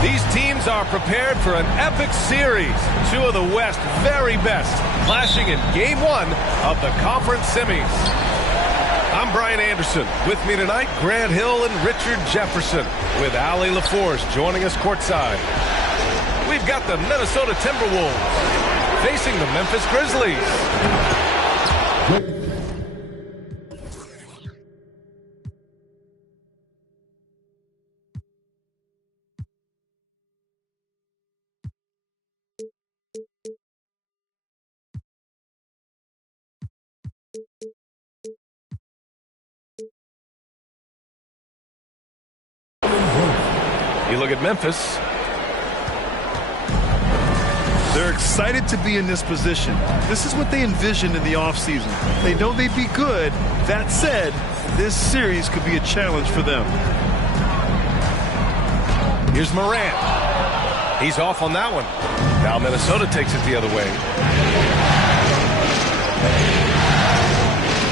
These teams are prepared for an epic series. Two of the West's very best clashing in Game 1 of the conference semis. I'm Brian Anderson. With me tonight, Grant Hill and Richard Jefferson, with Allie LaForce joining us courtside. We've got the Minnesota Timberwolves facing the Memphis Grizzlies. You look at Memphis. They're excited to be in this position. This is what they envisioned in the offseason. They know they'd be good. That said, this series could be a challenge for them. Here's Morant. He's off on that one. Now Minnesota takes it the other way.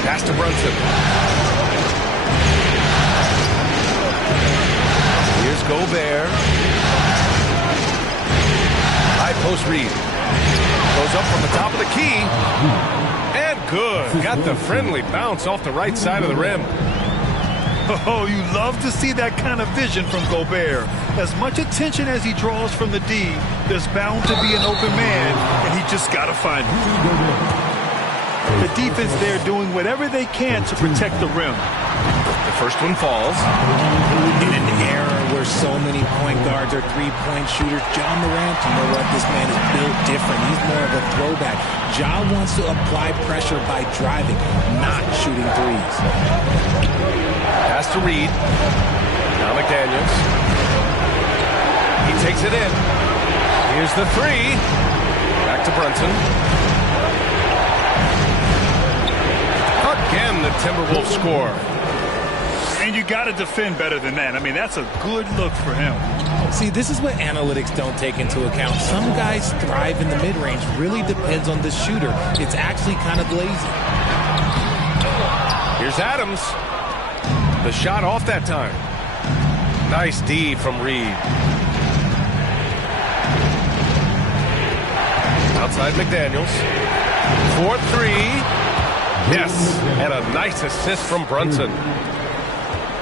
Pass to Brunson. Here's Gobert. High post read. Goes up from the top of the key. And good. Got the friendly bounce off the right side of the rim. Oh, you love to see that kind of vision from Gobert. As much attention as he draws from the D, there's bound to be an open man, and he just got to find him. The defense there doing whatever they can to protect the rim. The first one falls. In an era where so many point guards are three-point shooters, Ja Morant, you know what? This man is built different. He's more of a throwback. Ja wants to apply pressure by driving, not shooting threes. Pass to Reed. Now McDaniels. He takes it in. Here's the three. Back to Brunson. Again, the Timberwolves score. And you got to defend better than that. I mean, that's a good look for him. See, this is what analytics don't take into account. Some guys thrive in the mid-range. Really depends on the shooter. It's actually kind of lazy. Here's Adams. The shot off that time. Nice D from Reed. Outside McDaniels. 4-3. Yes, and a nice assist from Brunson.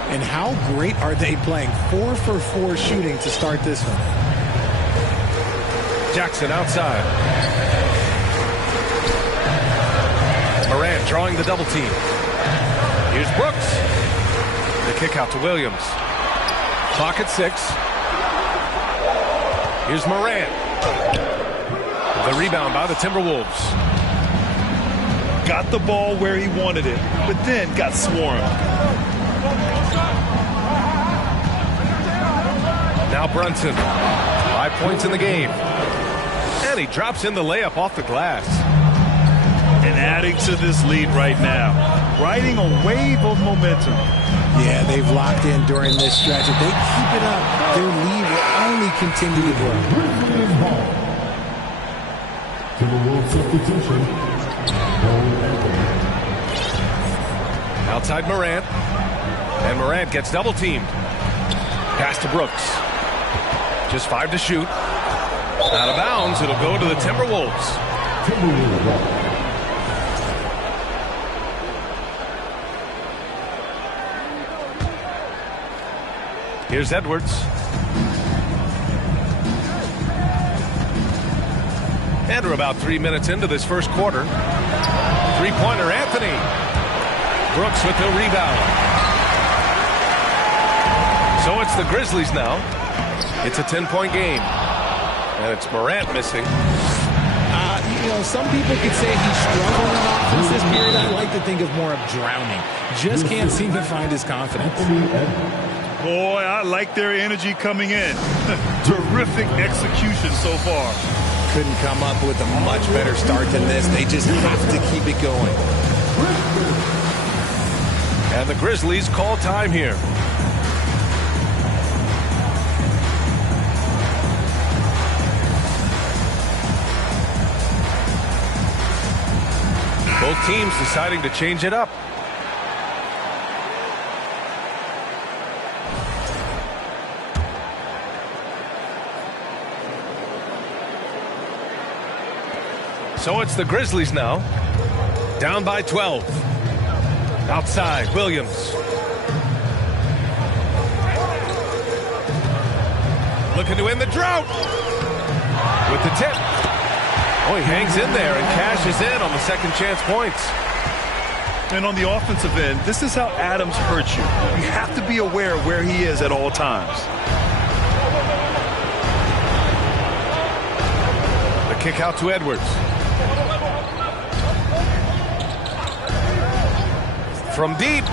And how great are they playing? 4 for 4 shooting to start this one. Jackson outside. Morant drawing the double team. Here's Brooks. The kick out to Williams. Clock at 6. Here's Morant. The rebound by the Timberwolves. Got the ball where he wanted it, but then got swarmed. Now Brunson. 5 points in the game. And he drops in the layup off the glass. And adding to this lead right now. Riding a wave of momentum. Yeah, they've locked in during this stretch. If they keep it up, their lead will only continue to grow. Timberwolves substitution. Outside Morant. And Morant gets double teamed. Pass to Brooks. Just 5 to shoot. Out of bounds. It'll go to the Timberwolves. Here's Edwards. And we're about 3 minutes into this first quarter. Three-pointer, Anthony. Brooks with the rebound. So it's the Grizzlies now. It's a 10-point game. And it's Morant missing. You know, some people could say he's struggling on offense this period. I like to think of more of drowning. Just can't seem to find his confidence. Boy, I like their energy coming in. Terrific execution so far. Couldn't come up with a much better start than this. They just have to keep it going. And the Grizzlies call time here. Both teams deciding to change it up. So it's the Grizzlies now. Down by 12. Outside, Williams. Looking to end the drought. With the tip. Oh, he hangs in there and cashes in on the second chance points. And on the offensive end, this is how Adams hurts you. You have to be aware of where he is at all times. The kick out to Edwards. From deep.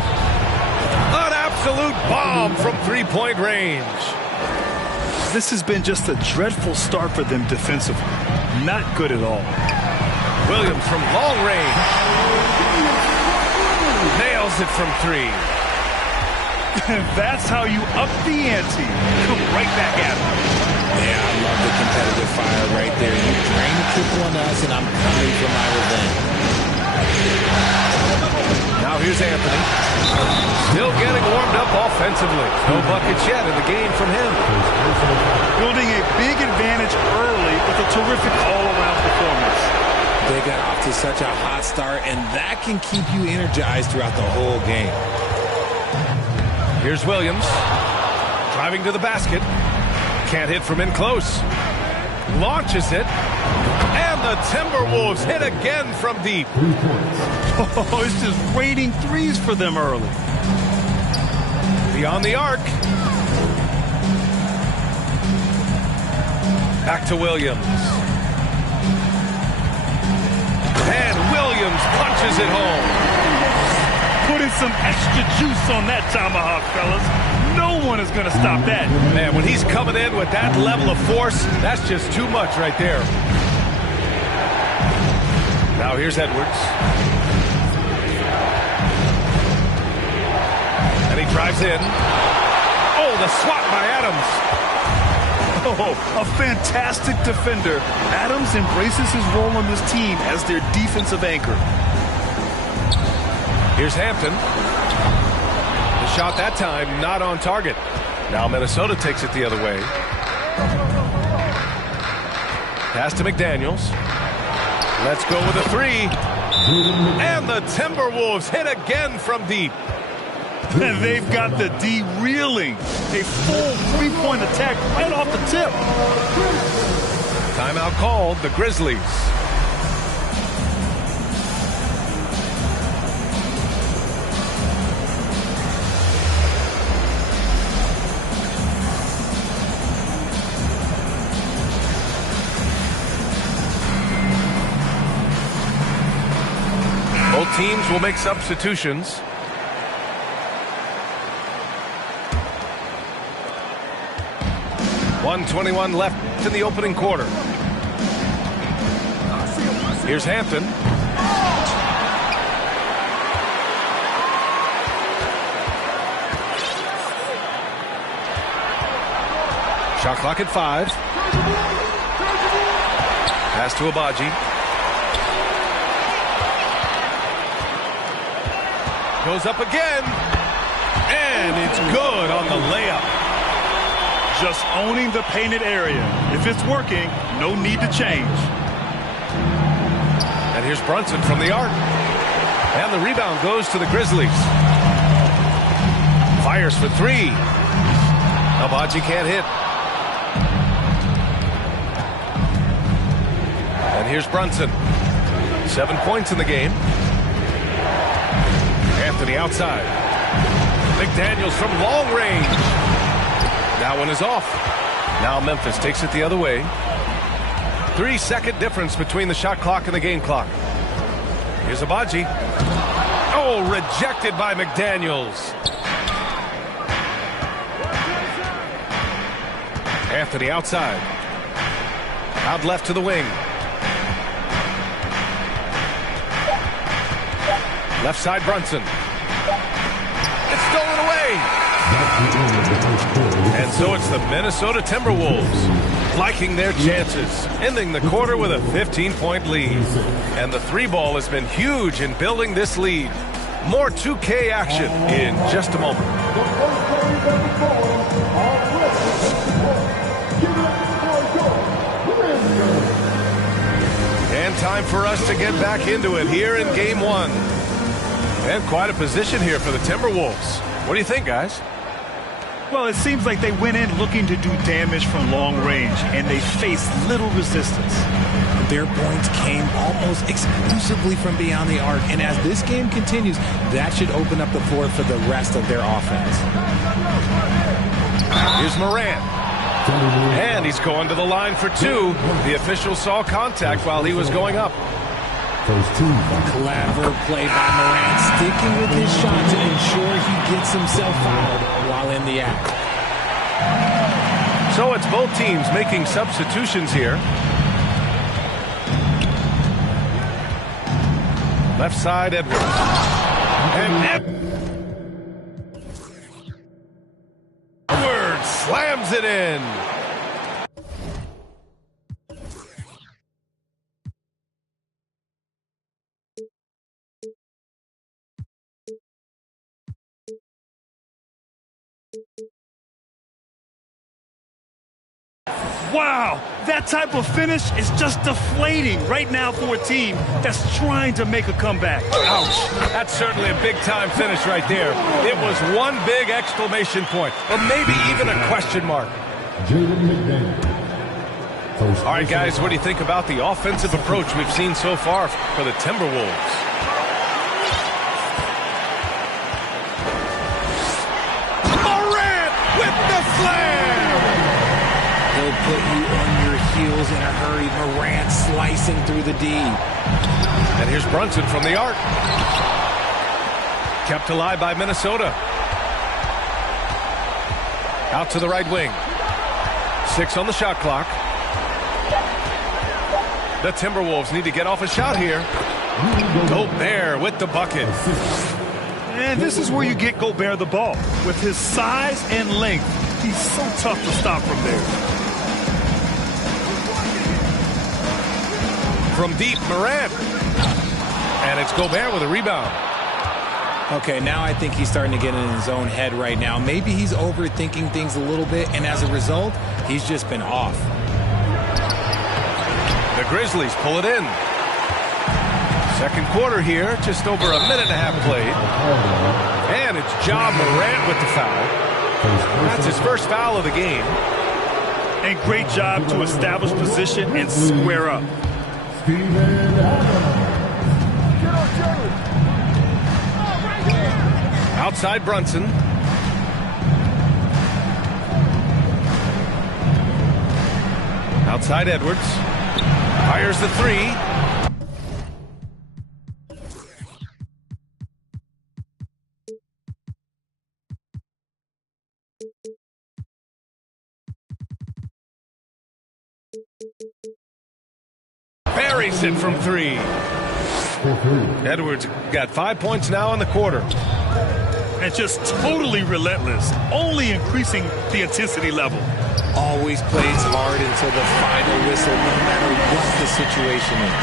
An absolute bomb from three-point range. This has been just a dreadful start for them defensively. Not good at all. Williams from long range. Nails it from three. That's how you up the ante. Come right back at him. Yeah, I love the competitive fire right there. You drain the triple on us, and I'm coming for my revenge. Now here's Anthony. Still getting warmed up offensively. No buckets yet in the game from him. Building a big advantage early with a terrific all-around performance. They got off to such a hot start, and that can keep you energized throughout the whole game. Here's Williams. Driving to the basket. Can't hit from in close. Launches it. And the Timberwolves hit again from deep. Oh, it's just raining threes for them early. Beyond the arc. Back to Williams. And Williams punches it home. Putting some extra juice on that tomahawk, fellas. No one is going to stop that. Man, when he's coming in with that level of force, that's just too much right there. Now here's Edwards. And he drives in. Oh, the swat by Adams. Oh, a fantastic defender. Adams embraces his role on this team as their defensive anchor. Here's Hampton. The shot that time not on target. Now Minnesota takes it the other way. Pass to McDaniels. Let's go with a three. And the Timberwolves hit again from deep. And they've got the D reeling. A full three-point attack right off the tip. Timeout called, the Grizzlies. Both teams will make substitutions. .121 left in the opening quarter. Here's Hampton. Shot clock at 5. Pass to Agbaji. Goes up again. And it's good on the layup. Just owning the painted area. If it's working, no need to change. And here's Brunson from the arc. And the rebound goes to the Grizzlies. Fires for three. Agbaji can't hit. And here's Brunson. 7 points in the game. Anthony outside. McDaniels from long range. That one is off. Now Memphis takes it the other way. 3-second difference between the shot clock and the game clock. Here's Agbaji. Oh, rejected by McDaniels. Anthony outside. Out left to the wing. Left side Brunson. It's stolen away. And so it's the Minnesota Timberwolves liking their chances, ending the quarter with a 15-point lead. And the three ball has been huge in building this lead. More 2K action in just a moment. And time for us to get back into it here in game one. And quite a position here for the Timberwolves. What do you think, guys? Well, it seems like they went in looking to do damage from long range, and they faced little resistance. Their points came almost exclusively from beyond the arc, and as this game continues, that should open up the floor for the rest of their offense. Here's Morant. And he's going to the line for two. The official saw contact while he was going up. Clever play by Morant, sticking with his shot to ensure he gets himself fouled while in the act. So it's both teams making substitutions here. Left side, Edwards. And Edwards slams it in. Wow, that type of finish is just deflating right now for a team that's trying to make a comeback. Ouch. That's certainly a big-time finish right there. It was one big exclamation point, or maybe even a question mark. All right, guys, what do you think about the offensive approach we've seen so far for the Timberwolves? Morant with the slam! He'll put you on your heels in a hurry. Morant slicing through the D. And here's Brunson from the arc. Kept alive by Minnesota. Out to the right wing. 6 on the shot clock. The Timberwolves need to get off a shot here. Gobert with the bucket. And this is where you get Gobert the ball. With his size and length, he's so tough to stop from there. From deep, Morant. And it's Gobert with a rebound. Okay, now I think he's starting to get in his own head right now. Maybe he's overthinking things a little bit, and as a result, he's just been off. The Grizzlies pull it in. Second quarter here, just over a minute and a half played. And it's Ja Morant with the foul. That's his first foul of the game. And great job to establish position and square up. Outside Brunson. Outside Edwards. Fires the three. Buries it from three. Edwards got 5 points now in the quarter. And just totally relentless, only increasing the intensity level. Always plays hard until the final whistle, no matter what the situation is.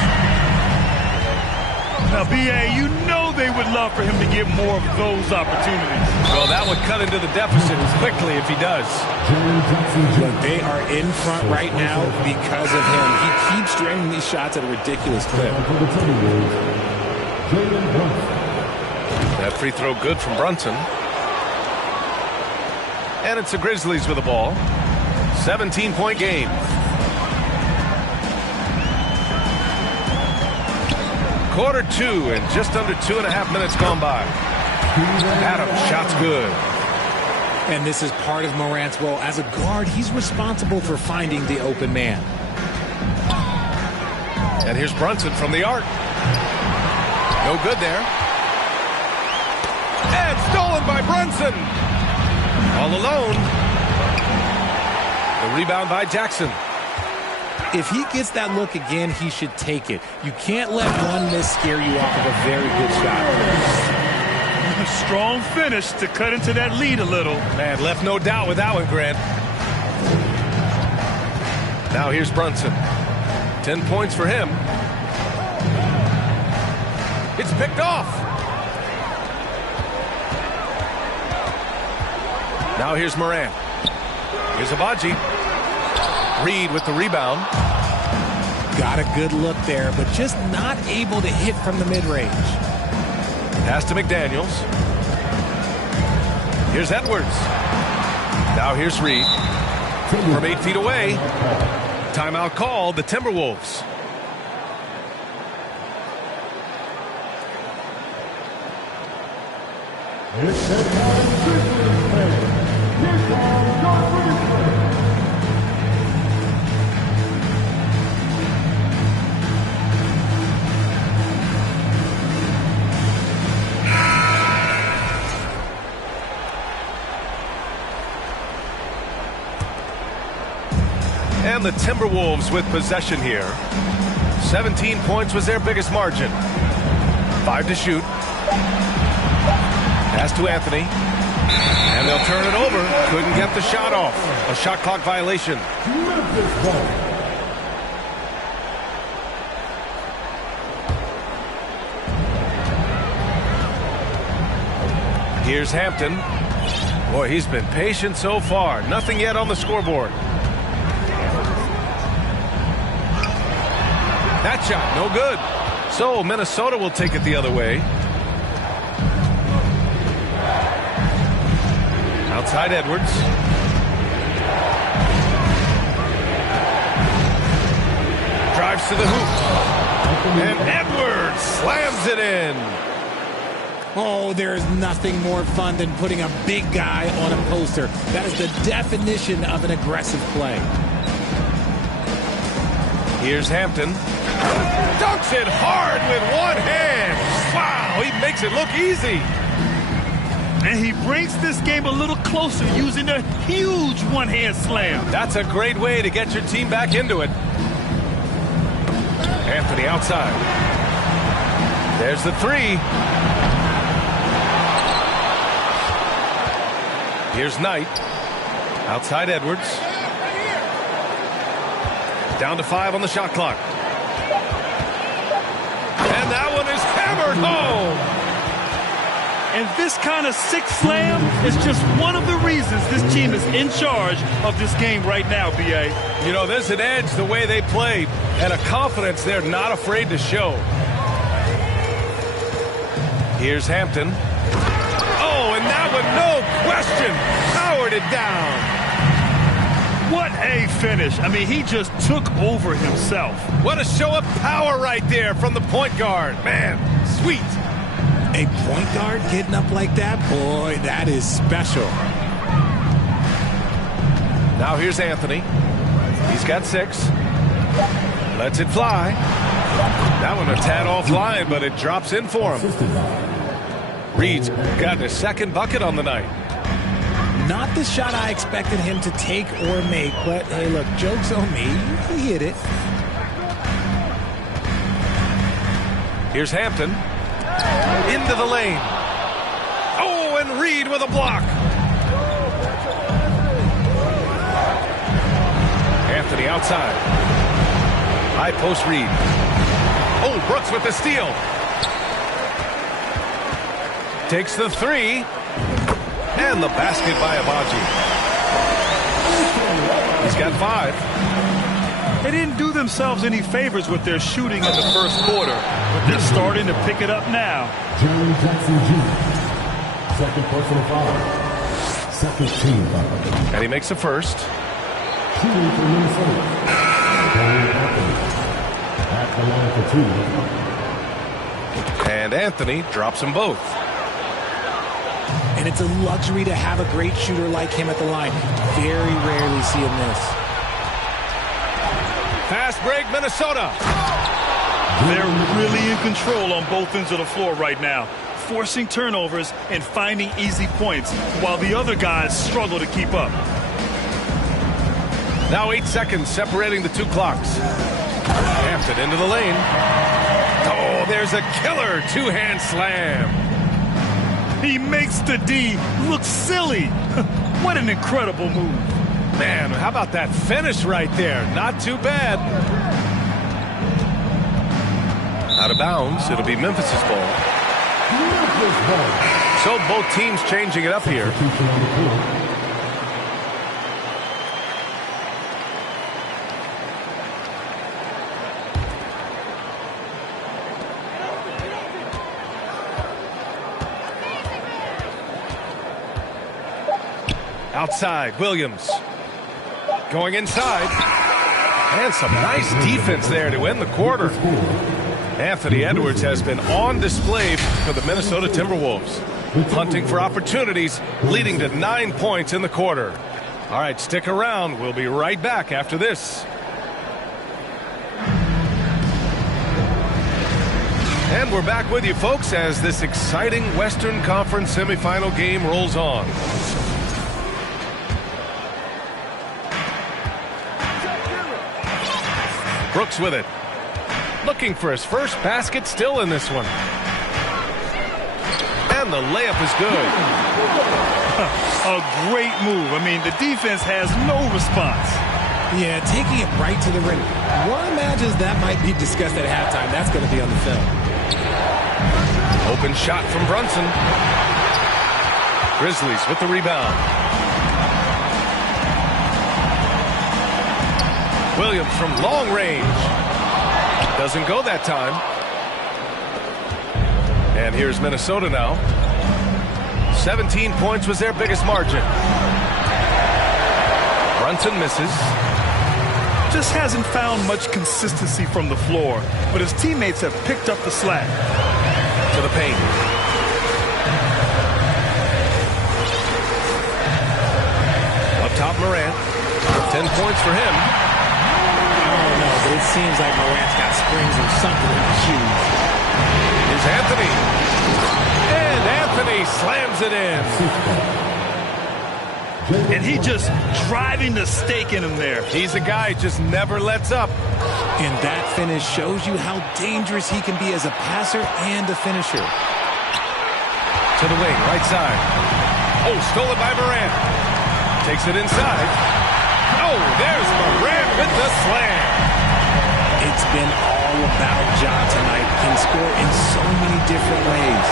Now, B.A., you know they would love for him to get more of those opportunities. Well, that would cut into the deficit quickly if he does. Look, they are in front right now because of him. He keeps draining these shots at a ridiculous clip. That free throw good from Brunson. And it's the Grizzlies with the ball. 17-point game. Quarter two and just under 2.5 minutes gone by. Adams, shot's good. And this is part of Morant's role. As a guard, he's responsible for finding the open man. And here's Brunson from the arc. No good there. And stolen by Brunson. All alone. The rebound by Jackson. If he gets that look again, he should take it. You can't let one miss scare you off of a very good shot. A strong finish to cut into that lead a little. Man, left no doubt with that one, Grant. Now here's Brunson. 10 points for him. It's picked off. Now here's Morant. Here's Agbaji. Reed with the rebound. Got a good look there, but just not able to hit from the mid-range. Pass to McDaniels. Here's Edwards. Now here's Reed. From 8 feet away. Timeout called, the Timberwolves. And the Timberwolves with possession here. 17 points was their biggest margin. 5 to shoot. Pass to Anthony. And they'll turn it over. Couldn't get the shot off. A shot clock violation. Here's Hampton. Boy, he's been patient so far. Nothing yet on the scoreboard. That shot, no good. So Minnesota will take it the other way. Outside Edwards. Drives to the hoop. And Edwards slams it in. Oh, there's nothing more fun than putting a big guy on a poster. That is the definition of an aggressive play. Here's Hampton. Dunks it hard with one hand. Wow, he makes it look easy. And he brings this game a little closer using a huge one-hand slam. That's a great way to get your team back into it. Anthony outside. There's the three. Here's Knight. Outside Edwards. Down to 5 on the shot clock. And that one is hammered home. And this kind of sick slam is just one of the reasons this team is in charge of this game right now, B.A. You know, there's an edge the way they played and a confidence they're not afraid to show. Here's Hampton. Oh, and that one, no question, powered it down. What a finish. I mean, he just took over himself. What a show of power right there from the point guard. Man, sweet. A point guard getting up like that? Boy, that is special. Now here's Anthony. He's got 6. Lets it fly. That one a tad offline, but it drops in for him. Reed's got his second bucket on the night. Not the shot I expected him to take or make, but hey, look, joke's on me. He hit it. Here's Hampton. Into the lane. Oh, and Reed with a block. Anthony outside. High post Reed. Oh, Brooks with the steal. Takes the 3. And the basket by Agbaji. He's got 5. They didn't do themselves any favors with their shooting in the first quarter, but they're starting to pick it up now. Jaren Jackson Jr. Second personal foul. Second team foul. And he makes the first. Shooting for Minnesota. Jaren Anthony. At the line for 2. And Anthony drops them both. And it's a luxury to have a great shooter like him at the line. Very rarely see him miss. Fast break, Minnesota. They're really in control on both ends of the floor right now, forcing turnovers and finding easy points while the other guys struggle to keep up. Now 8 seconds separating the two clocks. Hampton into the lane. Oh, there's a killer two-hand slam. He makes the D look silly. What an incredible move. Man, how about that finish right there? Not too bad. Out of bounds. It'll be Memphis's ball. So both teams changing it up here. Outside, Williams. Going inside. And some nice defense there to end the quarter. Anthony Edwards has been on display for the Minnesota Timberwolves. Hunting for opportunities, leading to 9 points in the quarter. All right, stick around. We'll be right back after this. And we're back with you, folks, as this exciting Western Conference semifinal game rolls on. Brooks with it. Looking for his first basket still in this one. And the layup is good. A great move. I mean, the defense has no response. Yeah, taking it right to the rim. One imagines that might be discussed at halftime. That's going to be on the film. Open shot from Brunson. Grizzlies with the rebound. Williams from long range. Doesn't go that time. And here's Minnesota now. 17 points was their biggest margin. Brunson misses. Just hasn't found much consistency from the floor, but his teammates have picked up the slack. To the paint. Up top, Morant. 10 points for him. Oh, no, but it seems like Morant's got springs or something in his shoes. Here's Anthony. And Anthony slams it in. And he just driving the stake in him there. He's a guy who just never lets up. And that finish shows you how dangerous he can be as a passer and a finisher. To the wing, right side. Oh, stolen by Morant. Takes it inside. Oh, there's Morant with the slam. It's been all about Ja tonight. Can score in so many different ways.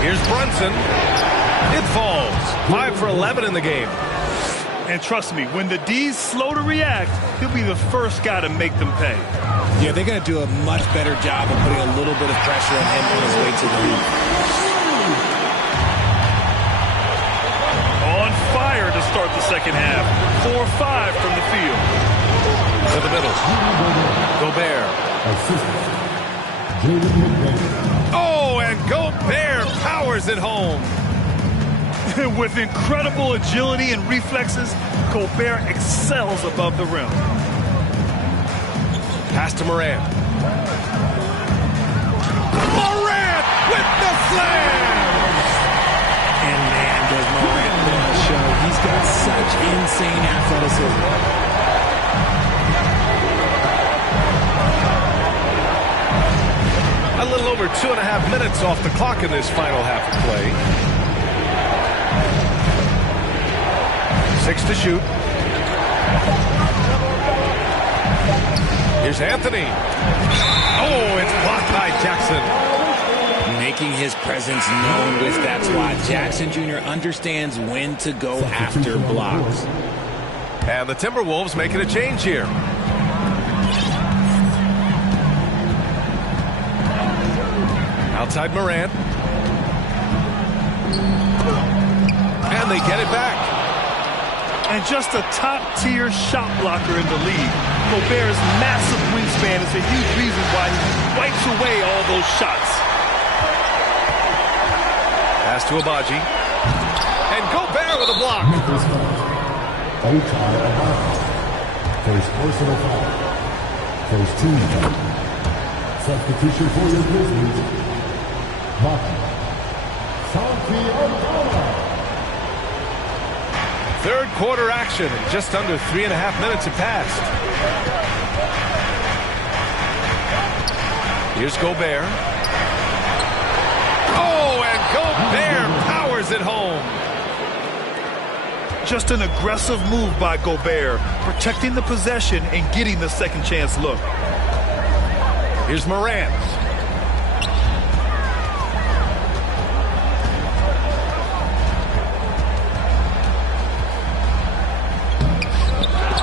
Here's Brunson. It falls. 5 for 11 in the game. And trust me, when the D's slow to react, he'll be the first guy to make them pay. Yeah, they're going to do a much better job of putting a little bit of pressure on him on his way to the lead. On fire to start the second half. 4-5 from the field. To the middle. Gobert. Oh, and Gobert powers it home. With incredible agility and reflexes, Gobert excels above the rim. Pass to Morant. Morant with the slam! And man, does Morant put on a show. He's got such insane athleticism. A little over 2.5 minutes off the clock in this final half of play. 6 to shoot. Here's Anthony. Oh, it's blocked by Jackson. Making his presence known with that swat. Jackson Jr. understands when to go after blocks. And the Timberwolves making a change here. Outside Morant. And they get it back. And just a top-tier shot blocker in the league. Gobert's massive wingspan is a huge reason why he wipes away all those shots. Pass to Agbaji. And Gobert with a block. Memphis foul. Ochai Agbaji. First personal foul. First team foul. Substitution for your Grizzlies. Baki. Santi Aldama. Third quarter action, and just under 3.5 minutes have passed. Here's Gobert. Oh, and Gobert powers it home. Just an aggressive move by Gobert, protecting the possession and getting the second chance look. Here's Morant.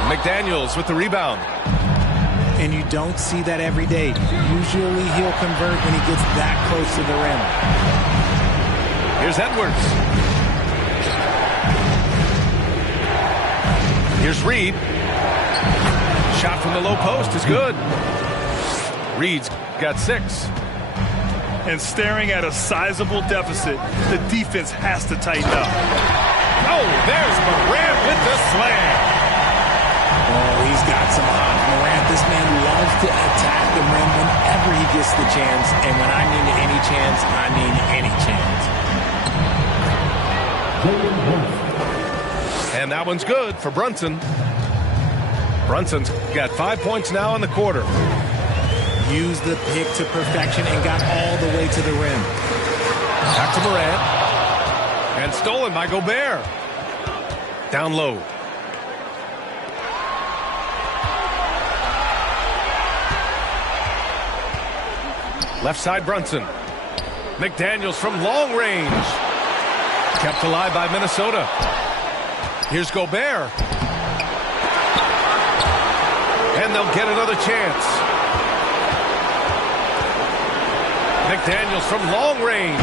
McDaniels with the rebound. And you don't see that every day. Usually he'll convert when he gets that close to the rim. Here's Edwards. Here's Reed. Shot from the low post is good. Reed's got 6. And staring at a sizable deficit, the defense has to tighten up. Oh, there's Morant with the slam. Oh, he's got some hot. Morant, this man loves to attack the rim whenever he gets the chance. And when I mean any chance, I mean any chance. And that one's good for Brunson. Brunson's got 5 points now in the quarter. Used the pick to perfection and got all the way to the rim. Back to Morant. And stolen by Gobert. Down low. Left side Brunson. McDaniels from long range. Kept alive by Minnesota. Here's Gobert. And they'll get another chance. McDaniels from long range.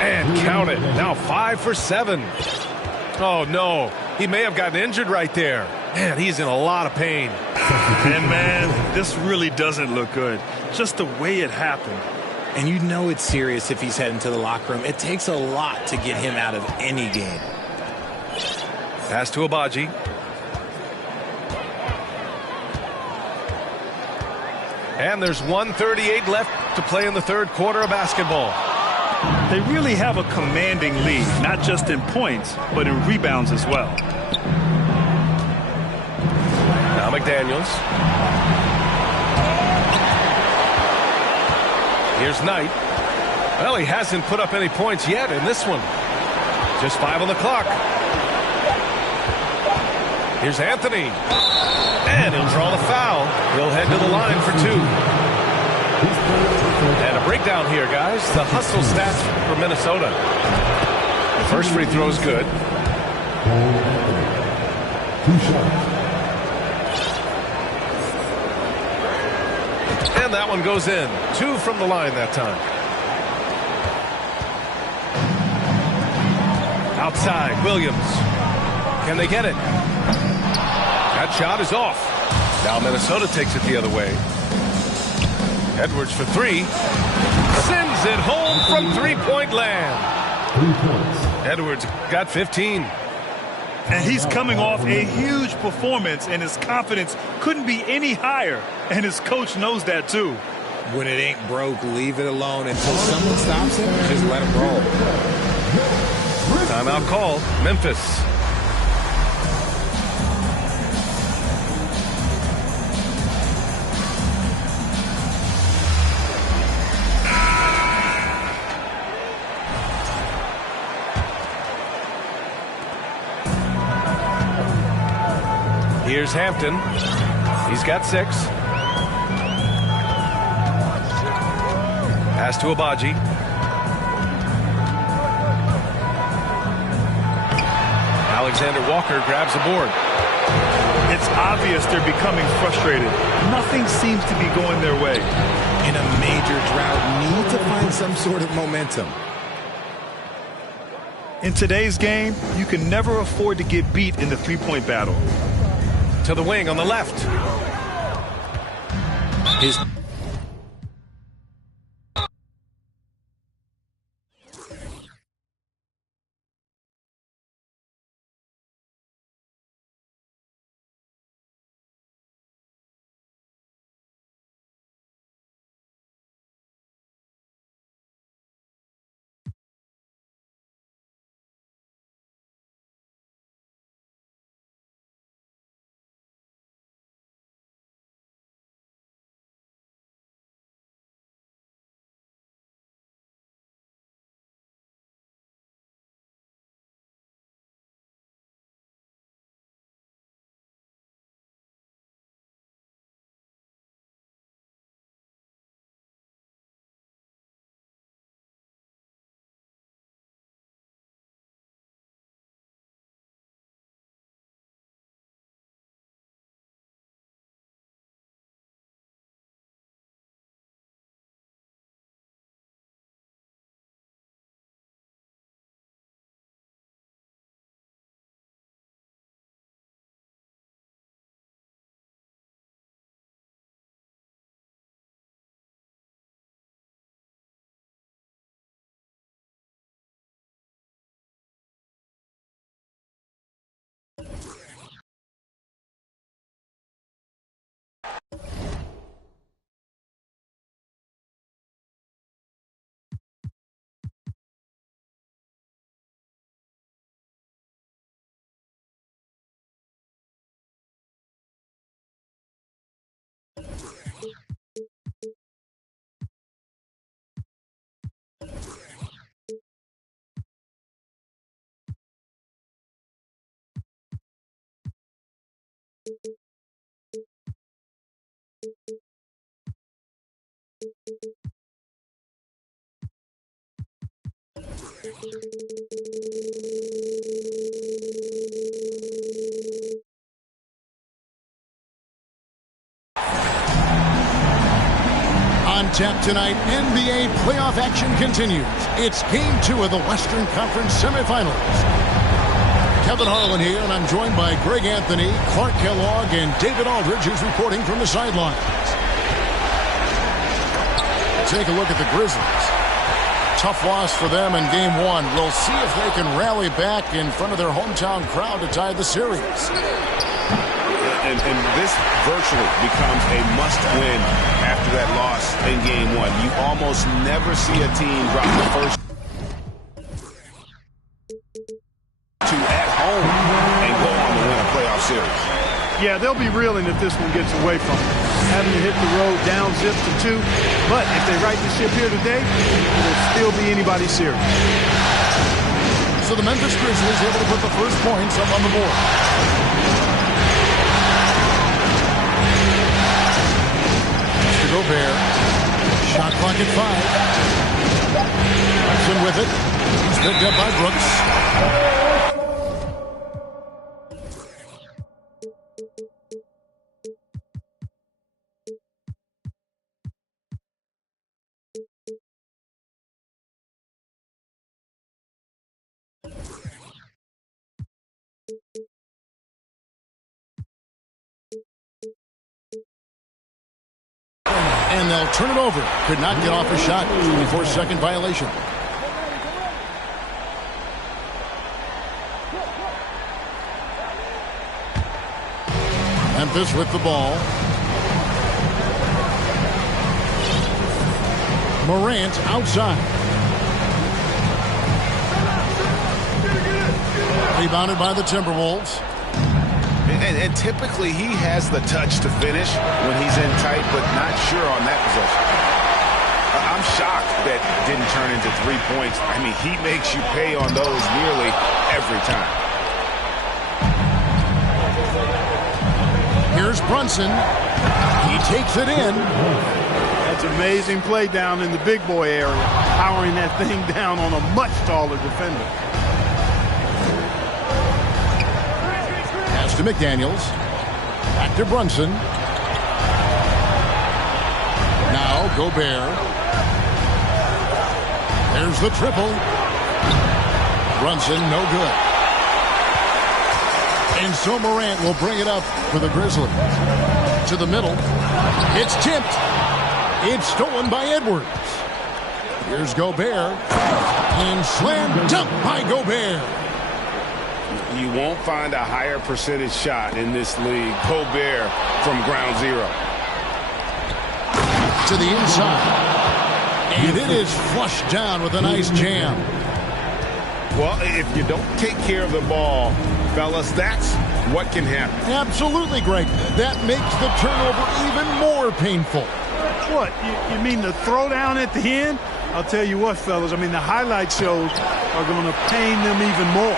And count it. Now 5 for 7. Oh, no. He may have gotten injured right there. Man, he's in a lot of pain. And, man, this really doesn't look good. Just the way it happened. And you know it's serious if he's heading to the locker room. It takes a lot to get him out of any game. Pass to Agbaji. And there's 1:38 left to play in the third quarter of basketball. They really have a commanding lead, not just in points, but in rebounds as well. Now McDaniels. Here's Knight. Well, he hasn't put up any points yet in this one. Just 5 on the clock. Here's Anthony. And he'll draw the foul. He'll head to the line for 2. And a breakdown here, guys. The hustle stats for Minnesota. The first free throw is good. 2 shots. And that one goes in. 2 from the line that time. Outside, Williams. Can they get it? That shot is off. Now Minnesota takes it the other way. Edwards for 3. Sends it home from three-point land. 3 points. Edwards got 15. And he's coming off a huge performance, and his confidence couldn't be any higher. And his coach knows that, too. When it ain't broke, leave it alone until someone stops him. Just let him roll. Timeout call, Memphis. Here's Hampton. He's got 6. Pass to Agbaji. Alexander Walker grabs the board. It's obvious they're becoming frustrated. Nothing seems to be going their way. In a major drought, need to find some sort of momentum. In today's game, you can never afford to get beat in the three-point battle. To the wing on the left. His On tap tonight, NBA playoff action continues. It's Game 2 of the Western Conference semifinals. Kevin Harlan here, and I'm joined by Greg Anthony, Clark Kellogg, and David Aldridge, who's reporting from the sidelines. Take a look at the Grizzlies. Tough loss for them in Game 1. We'll see if they can rally back in front of their hometown crowd to tie the series. And this virtually becomes a must-win after that loss in Game 1. You almost never see a team drop the first two at home and go on to win a playoff series. Yeah, they'll be reeling if this one gets away from them. Having to hit the road down zip to 2. But if they right the ship here today, it'll still be anybody's series. So the Memphis Grizzlies able to put the first points up on the board. Gobert. Shot clock at 5. Brunson with it. He's picked up by Brooks. And they'll turn it over. Could not get off a shot. 24-second violation. Memphis with the ball. Morant outside. Rebounded by the Timberwolves. And typically he has the touch to finish when he's in tight, but not sure on that possession. I'm shocked that didn't turn into 3 points. I mean, he makes you pay on those nearly every time. Here's Brunson. He takes it in. That's amazing play down in the big boy area, powering that thing down on a much taller defender. To McDaniels. Back to Brunson. Now Gobert. There's the triple. Brunson, no good. And so Morant will bring it up for the Grizzlies. To the middle. It's tipped. It's stolen by Edwards. Here's Gobert. And slam dunk by Gobert. You won't find a higher percentage shot in this league. Gobert from ground zero. To the inside. And it is flushed down with a nice jam. Well, if you don't take care of the ball, fellas, that's what can happen. Absolutely, Greg. That makes the turnover even more painful. What? You mean the throwdown at the end? I'll tell you what, fellas. I mean, the highlight shows are going to pain them even more.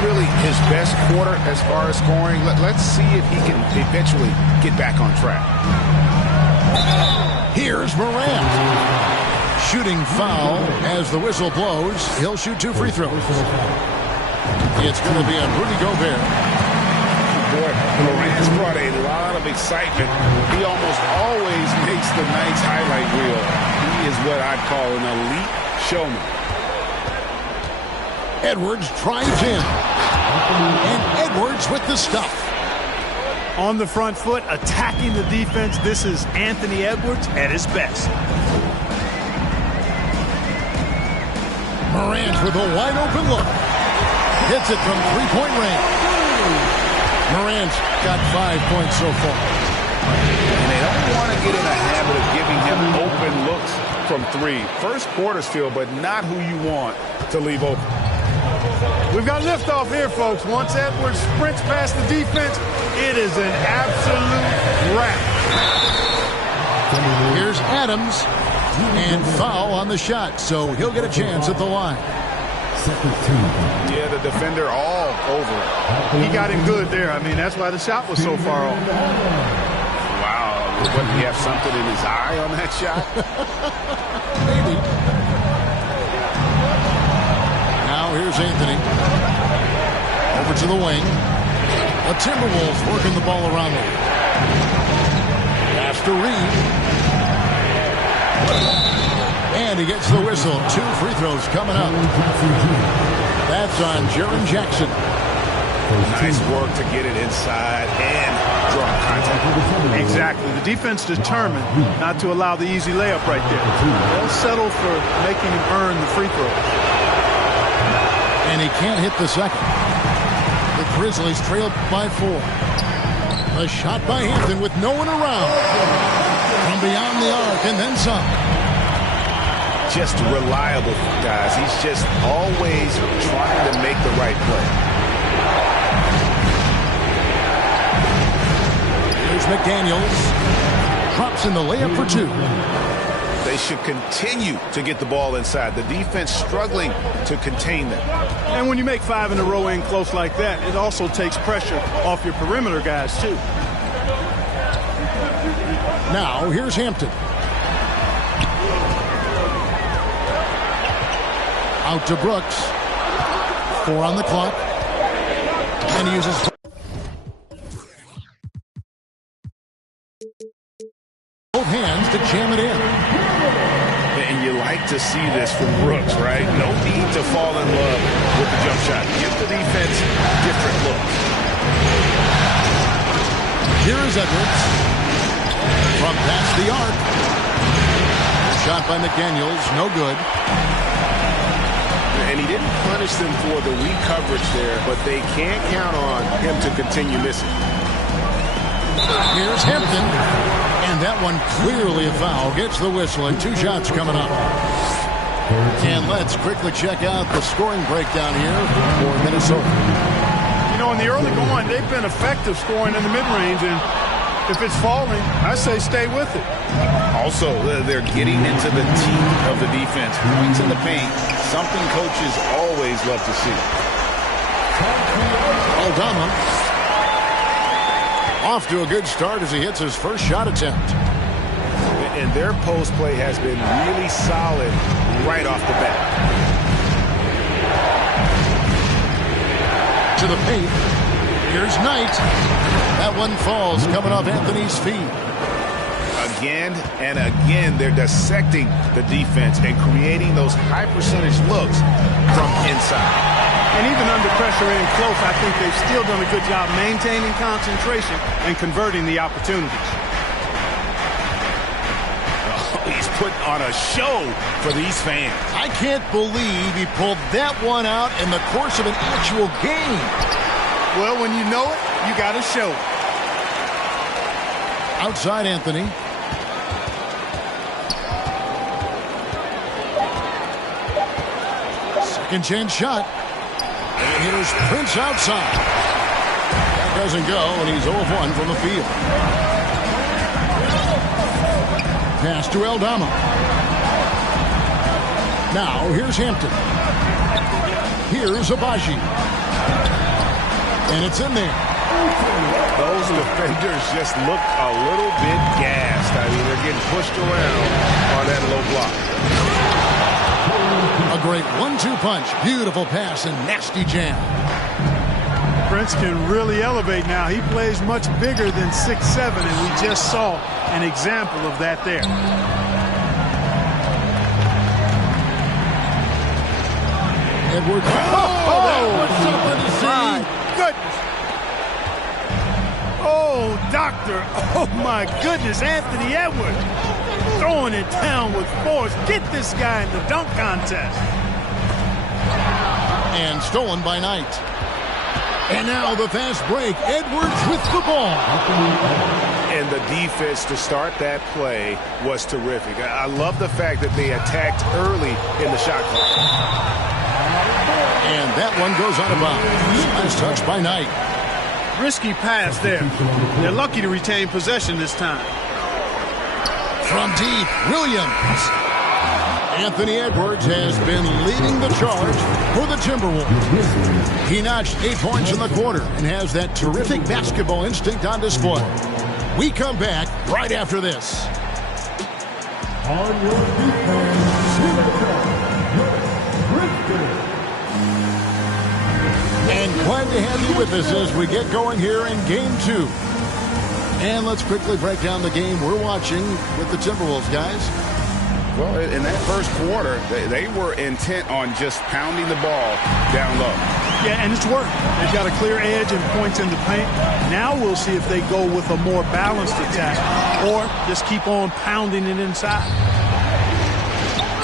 Really his best quarter as far as scoring. Let's see if he can eventually get back on track. Here's Morant. Shooting foul as the whistle blows. He'll shoot 2 free throws. It's going to be on Rudy Gobert. Boy, Morant's brought a lot of excitement. He almost always makes the night's highlight reel. He is what I'd call an elite showman. Edwards drives in. And Edwards with the stuff. On the front foot, attacking the defense. This is Anthony Edwards at his best. Morant with a wide open look. Hits it from 3-point range. Morant's got 5 points so far. And they don't want to get in a habit of giving him open looks from 3. First quarter still, but not who you want to leave open. We've got liftoff here, folks. Once Edwards sprints past the defense, it is an absolute wrap. Here's Adams, and foul on the shot, so he'll get a chance at the line. Yeah, the defender all over it. He got him good there. I mean, that's why the shot was so far off. Wow. What, did he have something in his eye on that shot? Maybe. Now here's Anthony. Over to the wing. The Timberwolves working the ball around them. Pass to Reed. And he gets the whistle. 2 free throws coming up. That's on Jaren Jackson. Nice work to get it inside and draw contact. Exactly. The defense determined not to allow the easy layup right there. They'll settle for making him earn the free throw. And he can't hit the second. The Grizzlies trail by 4. A shot by Hampton with no one around. From beyond the arc and then some. Just reliable, guys. He's just always trying to make the right play. Here's McDaniels. Drops in the layup for 2. They should continue to get the ball inside. The defense struggling to contain them. And when you make 5 in a row in close like that, it also takes pressure off your perimeter guys, too. Now, here's Hampton. Out to Brooks. 4 on the clock. And he uses... both hands to jam it in. And you like to see this from Brooks, right? No need to fall in love with the jump shot. Give the defense different looks. Here is Edwards. From past the arc. Shot by McDaniels. No good. And he didn't punish them for the weak coverage there, but they can't count on him to continue missing. Here's Hampton. And that one clearly a foul. Gets the whistle and 2 shots coming up. And let's quickly check out the scoring breakdown here for Minnesota. You know, in the early going, they've been effective scoring in the mid-range, and if it's falling, I say stay with it. Also, they're getting into the teeth of the defense. Points in the paint, something coaches always love to see. Aldama off to a good start as he hits his first shot attempt. And their post play has been really solid right off the bat. To the paint. Here's Knight. That one falls coming off Anthony's feet. Again and again, they're dissecting the defense and creating those high percentage looks from inside. And even under pressure in close, I think they've still done a good job maintaining concentration and converting the opportunities. Oh, he's putting on a show for these fans. I can't believe he pulled that one out in the course of an actual game. Well, when you know it, you got to show it. Outside Anthony. Second chance shot. And here's Prince outside. That doesn't go, and he's 0 of 1 from the field. Pass to Aldama. Now, here's Hampton. Here's Abaji. And it's in there. Those defenders just look a little bit gassed. I mean, they're getting pushed around on that low block. A great 1-2 punch. Beautiful pass and nasty jam. Prince can really elevate now. He plays much bigger than 6'7", and we just saw an example of that there. Edwards. That was something to see. My goodness. Oh, doctor. Oh, my goodness. Anthony Edwards throwing it down with force. Get this guy in the dunk contest. And stolen by Knight. And now the fast break. Edwards with the ball. And the defense to start that play was terrific. I love the fact that they attacked early in the shot clock. And that one goes out of bounds. Nice touch by Knight. Risky pass there. They're lucky to retain possession this time. From deep, Williams. Anthony Edwards has been leading the charge for the Timberwolves. He notched 8 points in the quarter and has that terrific basketball instinct on display. We come back right after this. On your defense, And glad to have you with us as we get going here in Game 2. And let's quickly break down the game we're watching with the Timberwolves, guys. Well, in that first quarter, they were intent on just pounding the ball down low. Yeah, and it's worked. They've got a clear edge and points in the paint. Now we'll see if they go with a more balanced attack or just keep on pounding it inside.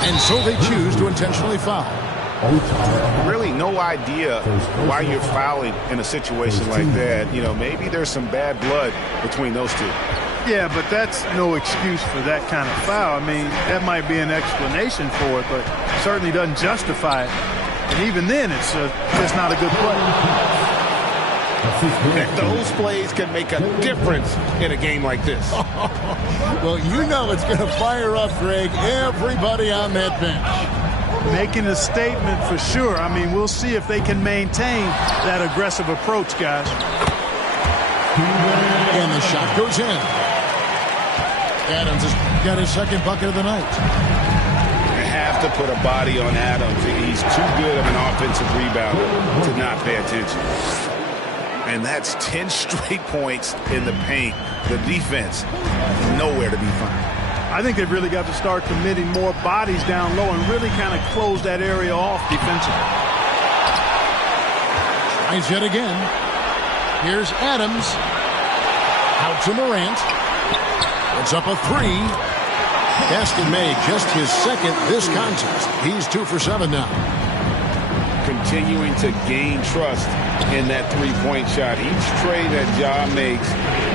And so they choose to intentionally foul. Really no idea why you're fouling in a situation like that. You know, maybe there's some bad blood between those two. Yeah, but that's no excuse for that kind of foul. I mean, that might be an explanation for it, but certainly doesn't justify it. And even then, it's just not a good play. And those plays can make a difference in a game like this. Well, you know it's going to fire up, Greg, everybody on that bench. Making a statement for sure. I mean, we'll see if they can maintain that aggressive approach, guys. And the shot goes in. Adams has got his second bucket of the night. You have to put a body on Adams. He's too good of an offensive rebounder to not pay attention. And that's 10 straight points in the paint. The defense, nowhere to be found. I think they've really got to start committing more bodies down low and really kind of close that area off defensively. Tries yet again. Here's Adams. Out to Morant. It's up a 3. Basket made, just his second this contest. He's 2 for 7 now. Continuing to gain trust in that three-point shot. Each trade that Ja makes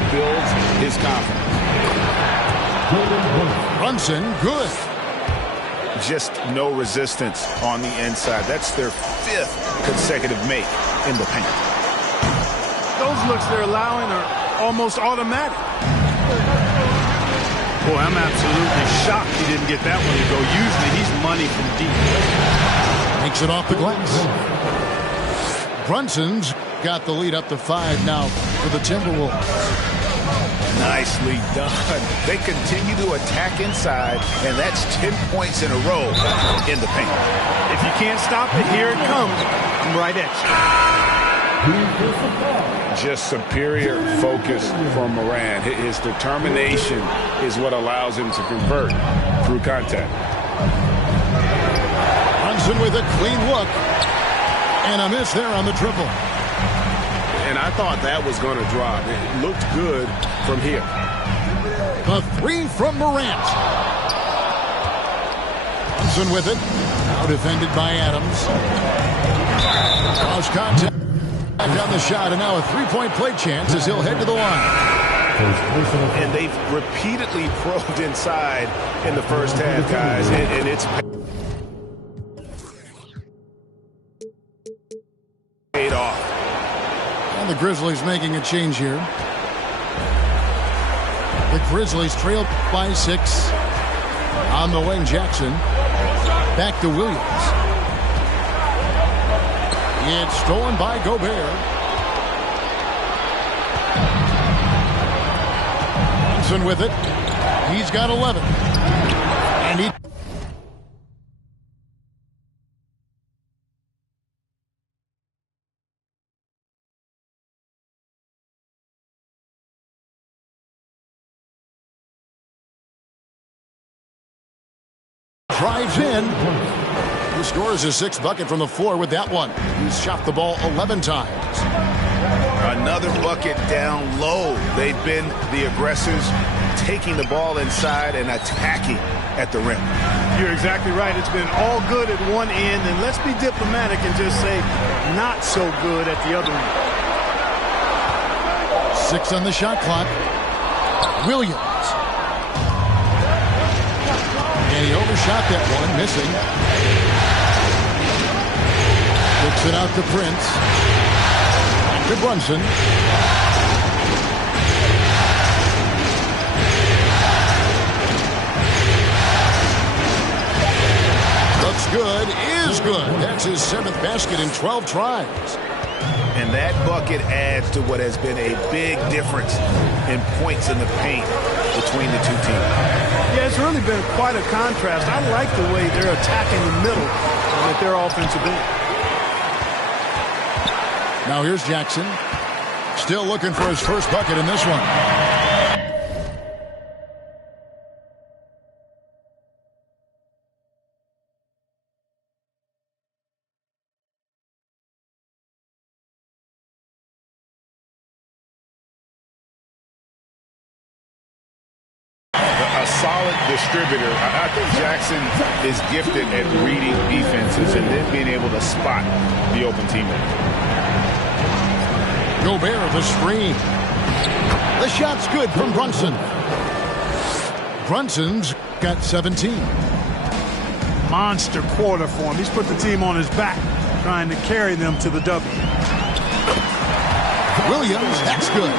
builds his confidence. Brunson, good. Just no resistance on the inside. That's their 5th consecutive make in the paint. Those looks they're allowing are almost automatic. Boy, I'm absolutely shocked he didn't get that one to go. Usually he's money from deep. Makes it off the glass. Brunson's got the lead up to 5 now for the Timberwolves. Nicely done. They continue to attack inside, and that's 10 points in a row in the paint. If you can't stop it, here it comes. I'm right at you. Just superior focus from Morant. His determination is what allows him to convert through contact. Brunson with a clean look. And a miss there on the triple. And I thought that was going to drop. It looked good from here. A 3 from Morant. Brunson with it. Now defended by Adams. Cross contact on the shot, and now a 3-point play chance as he'll head to the line. And they've repeatedly probed inside in the first half, guys, and it's paid off. And the Grizzlies making a change here. The Grizzlies trail by 6. On the wing, Jackson. Back to Williams. It's stolen by Gobert. Brunson with it. He's got 11. And he... drives in. He scores his 6th bucket from the floor with that one. He's shot the ball 11 times. Another bucket down low. They've been the aggressors, taking the ball inside and attacking at the rim. You're exactly right. It's been all good at one end, and let's be diplomatic and just say not so good at the other end. 6 on the shot clock. Williams. And he overshot that one, missing. Kicks it out to Prince. Back to Brunson. Looks good, is good. That's his 7th basket in 12 tries. And that bucket adds to what has been a big difference in points in the paint between the two teams. Yeah, it's really been quite a contrast. I like the way they're attacking the middle at their offensive end. Now here's Jackson. Still looking for his first bucket in this one. A solid distributor. I think Jackson is gifted at reading defenses and then being able to spot the open teammate. Gobert, the screen. The shot's good from Brunson. Brunson's got 17. Monster quarter for him. He's put the team on his back, trying to carry them to the W. Williams, that's good.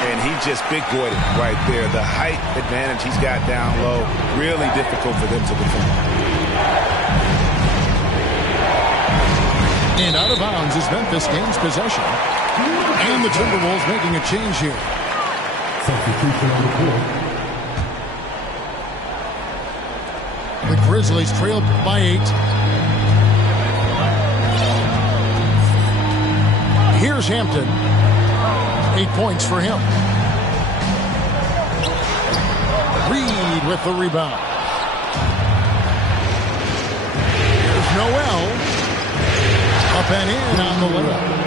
And he just big-boyed it right there. The height advantage he's got down low, really difficult for them to defend. And out of bounds as Memphis gains possession. And the Timberwolves making a change here. Substitution on the court. The Grizzlies trailed by 8. Here's Hampton. 8 points for him. Reed with the rebound. Here's Noel. Up and in on the layup.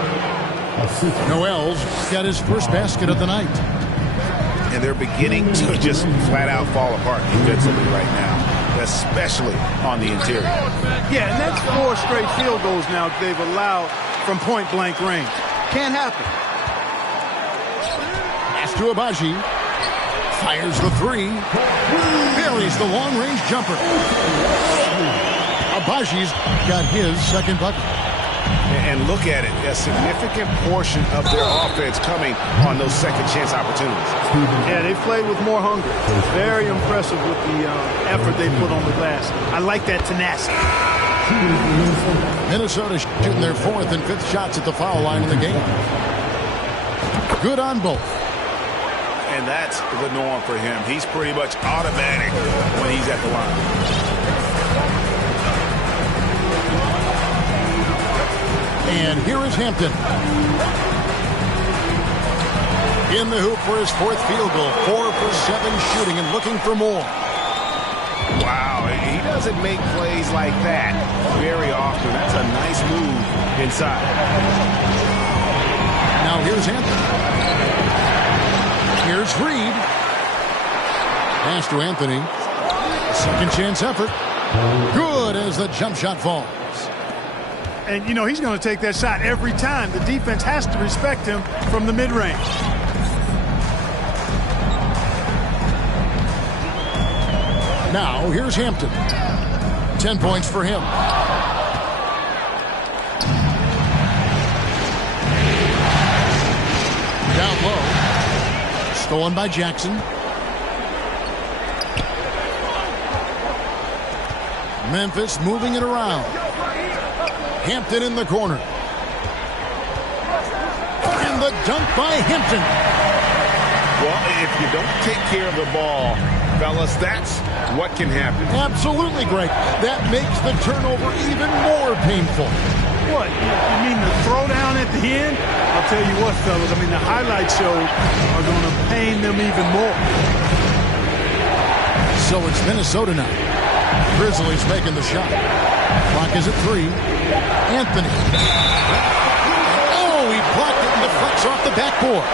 Noel's got his first basket of the night. And they're beginning to just flat out fall apart defensively right now, especially on the interior. Yeah, and that's 4 straight field goals now they've allowed from point-blank range. Can't happen. Pass to Agbaji. Fires the 3. Buries the long-range jumper. Abaji's got his second bucket. And look at it, a significant portion of their offense coming on those second chance opportunities. Yeah, they played with more hunger. Very impressive with the effort they put on the glass. I like that tenacity. Minnesota shooting their 4th and 5th shots at the foul line in the game. Good on both. And that's the norm for him. He's pretty much automatic when he's at the line. And here is Hampton. In the hoop for his 4th field goal. 4 for 7 shooting and looking for more. Wow, he doesn't make plays like that very often. That's a nice move inside. Now here's Hampton. Here's Reed. Pass to Anthony. A second chance effort. Good as the jump shot falls. And, you know, he's going to take that shot every time. The defense has to respect him from the mid-range. Now, here's Hampton. 10 points for him. Down low. Stolen by Jackson. Memphis moving it around. Hampton in the corner. And the dunk by Hampton. Well, if you don't take care of the ball, fellas, that's what can happen. Absolutely, Greg. That makes the turnover even more painful. What? You mean the throwdown at the end? I'll tell you what, fellas. I mean, the highlight shows are going to pain them even more. So it's Minnesota now. Grizzlies making the shot. Clock is at 3. Anthony. Oh, he blocked it and deflects off the backboard.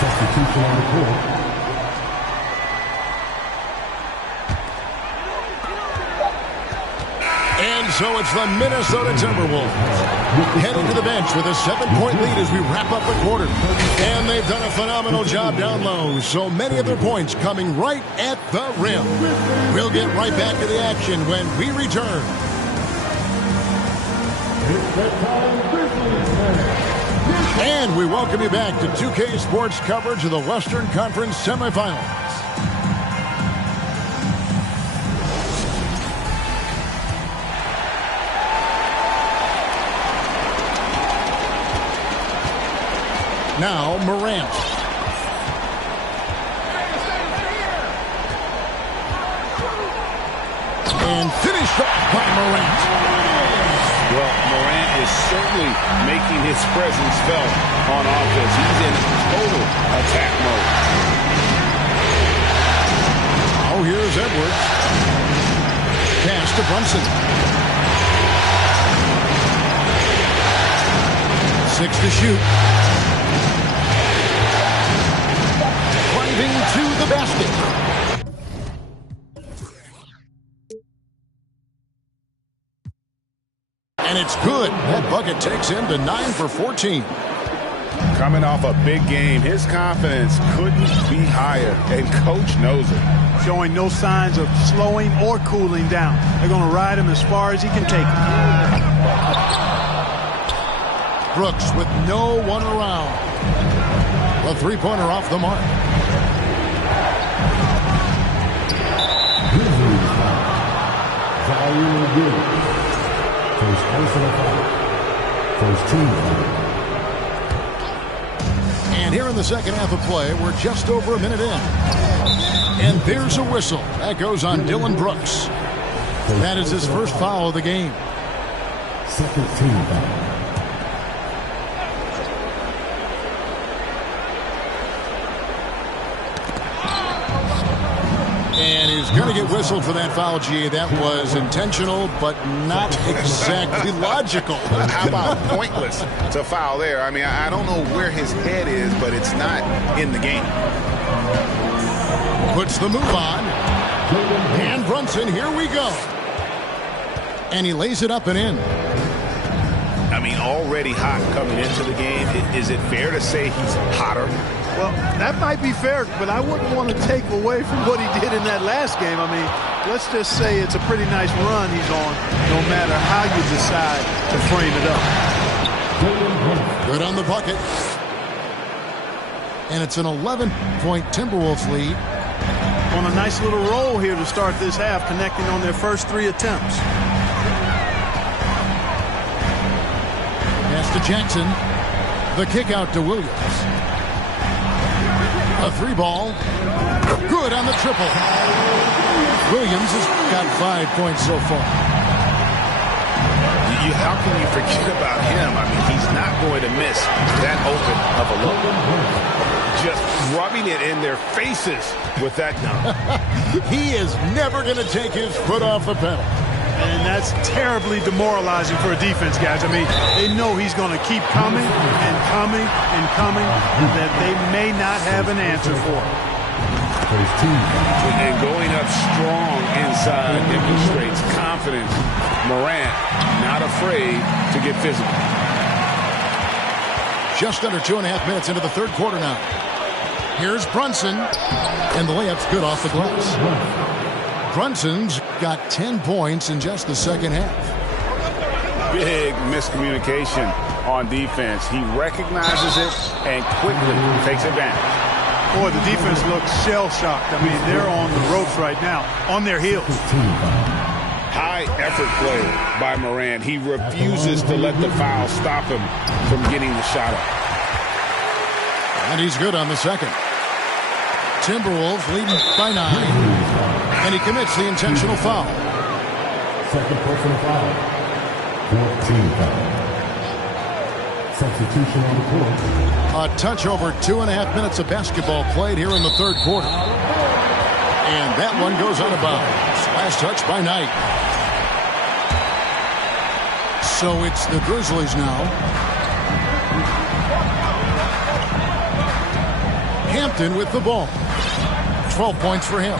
Substitution on the court. And so it's the Minnesota Timberwolves heading to the bench with a 7-point lead as we wrap up the quarter. And they've done a phenomenal job down low. So many of their points coming right at the rim. We'll get right back to the action when we return And we welcome you back to 2K Sports coverage of the Western Conference semifinals. Now Morant. And finished up by Morant. Well, Morant is certainly making his presence felt on offense. He's in total attack mode. Oh, here's Edwards. Pass to Brunson. 6 to shoot. Driving to the basket. And it's good. That bucket takes him to 9 for 14. Coming off a big game, his confidence couldn't be higher, and Coach knows it. Showing no signs of slowing or cooling down. They're going to ride him as far as he can take him. Brooks with no one around. A three-pointer off the mark. First personal foul. First team foul. And here in the second half of play, we're just over a minute in. And there's a whistle. That goes on Dylan Brooks. That is his first foul of the game. Second team foul. And he's going to get whistled for that foul, G. That was intentional, but not exactly logical. How about pointless to foul there? I mean, I don't know where his head is, but it's not in the game. Puts the move on. And Brunson, here we go. And he lays it up and in. I mean, already hot coming into the game. Is it fair to say he's hotter? Well, that might be fair, but I wouldn't want to take away from what he did in that last game. I mean, let's just say it's a pretty nice run he's on, no matter how you decide to frame it up. Good on the bucket. And it's an 11-point Timberwolves lead. On a nice little roll here to start this half, connecting on their first 3 attempts. Pass to Jackson. The kick out to Williams. A 3-ball. Good on the triple. Williams has got 5 points so far. How can you forget about him? I mean, he's not going to miss that open of a look. Just rubbing it in their faces with that dunk. He is never going to take his foot off the pedal. And that's terribly demoralizing for a defense, guys. I mean, they know he's going to keep coming and coming and coming, that they may not have an answer for. And going up strong inside demonstrates confidence. Morant not afraid to get physical. Just under 2.5 minutes into the third quarter now. Here's Brunson, and the layup's good off the glass. Brunson's got 10 points in just the second half. Big miscommunication on defense. He recognizes it and quickly takes advantage. Boy, the defense looks shell-shocked. I mean, they're on the ropes right now, on their heels. High effort play by Morant. He refuses to let the foul stop him from getting the shot up. And he's good on the second. Timberwolves leading by 9. And he commits the intentional foul. Second personal foul. 14 foul. Substitution on the court. A touch over 2.5 minutes of basketball played here in the third quarter. And that one goes out of bounds. Last touch by Knight. So it's the Grizzlies now. Hampton with the ball. 12 points for him.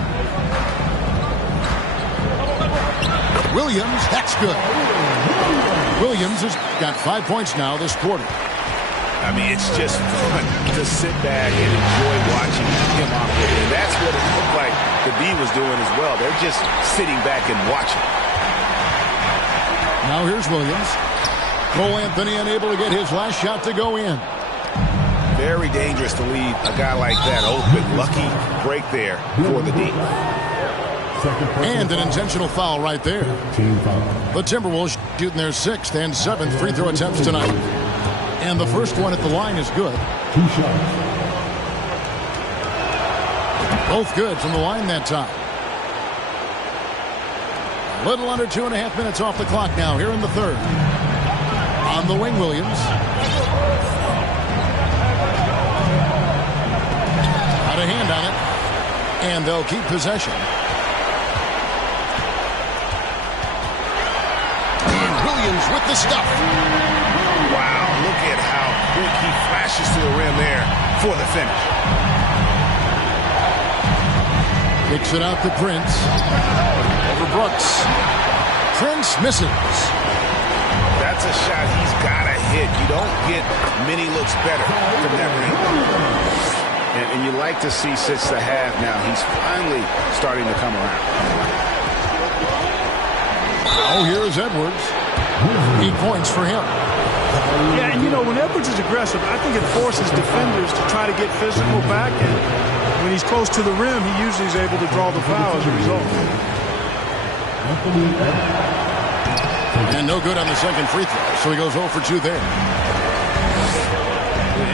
Williams, that's good. Williams has got 5 points now this quarter. I mean, it's just fun to sit back and enjoy watching him operate. And that's what it looked like the D was doing as well. They're just sitting back and watching. Now here's Williams. Cole Anthony unable to get his last shot to go in. Very dangerous to leave a guy like that open. Lucky break there for the D. And an intentional foul right there. The Timberwolves shooting their 6th and 7th free throw attempts tonight. And the first one at the line is good. 2 shots. Both good from the line that time. A little under 2.5 minutes off the clock now here in the third. On the wing, Williams. Got a hand on it. And they'll keep possession. And Williams with the stuff. Wow, look at how quick he flashes to the rim there for the finish. Kicks it out to Prince. Over Brooks. Prince misses. That's a shot he's got to hit. You don't get many looks better from that ring. And you like to see since the half now, he's finally starting to come around. Oh, here's Edwards. 8 points for him. Yeah, and you know, when Edwards is aggressive, I think it forces defenders to try to get physical back, and when he's close to the rim, he usually is able to draw the foul as a result. And no good on the second free throw, so he goes 0 for 2 there.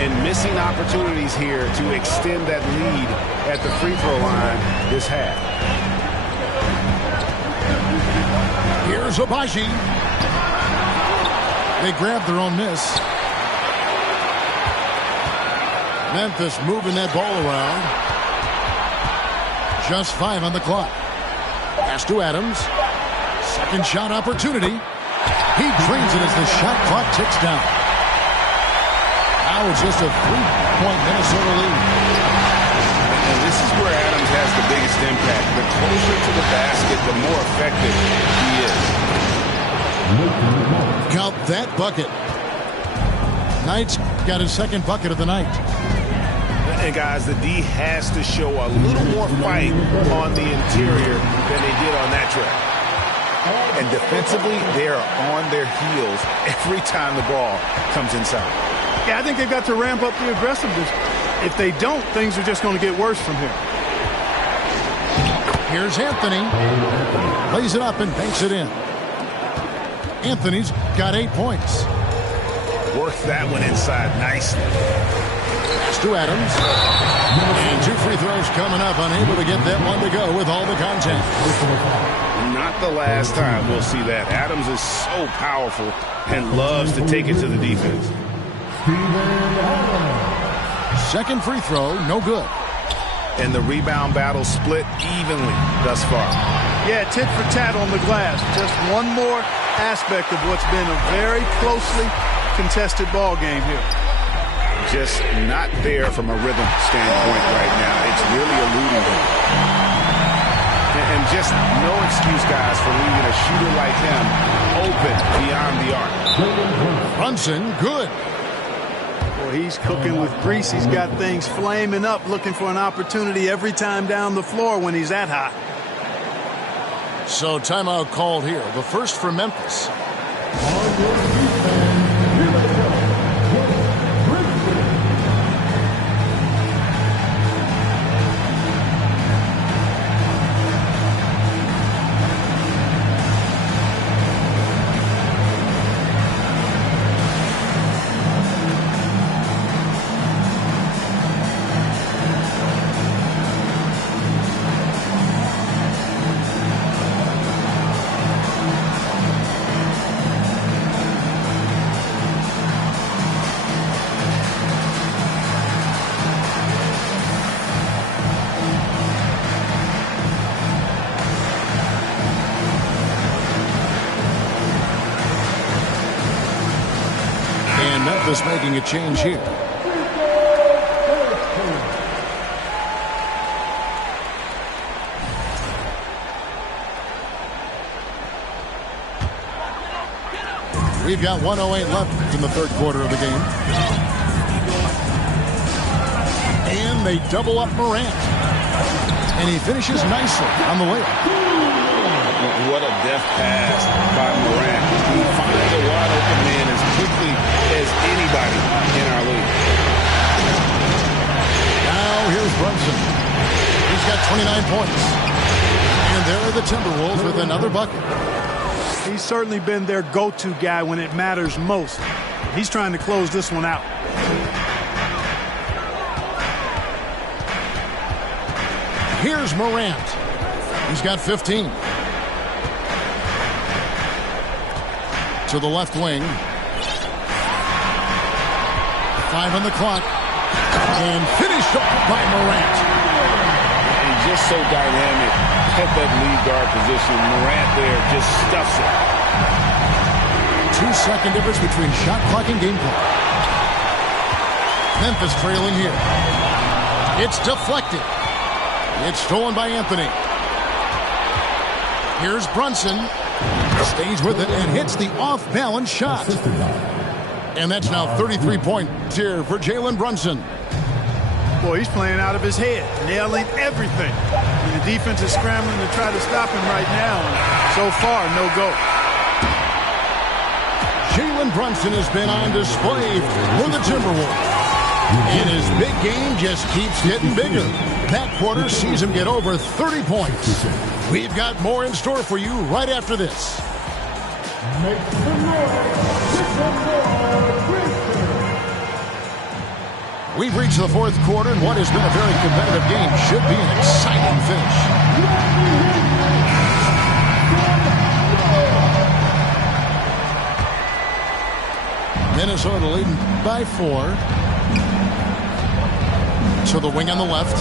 And missing opportunities here to extend that lead at the free throw line this half. Here's Abaji. They grab their own miss. Memphis moving that ball around. Just 5 on the clock. Pass to Adams. Second shot opportunity. He drains it as the shot clock ticks down. Now it's just a 3-point Minnesota lead. And this is where Adams has the biggest impact. The closer to the basket, the more effective he is. Count that bucket. Knight's got his second bucket of the night. And guys, the D has to show a little more fight on the interior than they did on that trip. And defensively, they are on their heels every time the ball comes inside. Yeah, I think they've got to ramp up the aggressiveness. If they don't, things are just going to get worse from here. Here's Anthony. Lays it up and banks it in. Anthony's got 8 points. Worked that one inside nicely. Pass to Adams. And 2 free throws coming up. Unable to get that one to go with all the contact. Not the last time we'll see that. Adams is so powerful and loves to take it to the defense. Second free throw, no good. And the rebound battle split evenly thus far. Yeah, tit for tat on the glass. Just one more aspect of what's been a very closely contested ball game here. Just not there from a rhythm standpoint right now. It's really eluding him. And just no excuse, guys, for leaving a shooter like him open beyond the arc. Brunson, good. Well, he's cooking with grease. He's got things flaming up, looking for an opportunity every time down the floor when he's that hot. So timeout called here. The first for Memphis. Memphis making a change here. We've got 1:08 left in the third quarter of the game. And they double up Morant. And he finishes nicely on the layup. What a deft pass by Morant. He finds a wide open man as as anybody in our league. Now here's Brunson. He's got 29 points. And there are the Timberwolves with another bucket. He's certainly been their go-to guy when it matters most. He's trying to close this one out. Here's Morant. He's got 15. To the left wing. 5 on the clock. And finished off by Morant. And just so dynamic at that lead guard position. Morant there just stuffs it. 2-second difference between shot clock and game clock. Memphis trailing here. It's deflected. It's stolen by Anthony. Here's Brunson. Stays with it and hits the off-balance shot. And that's now 33 points here for Jalen Brunson. Boy, he's playing out of his head, nailing everything. And the defense is scrambling to try to stop him right now. And so far, no go. Jalen Brunson has been on display for the Timberwolves. And his big game just keeps getting bigger. That quarter sees him get over 30 points. We've got more in store for you right after this. We've reached the fourth quarter, and what has been a very competitive game should be an exciting finish. Minnesota leading by 4. To the wing on the left.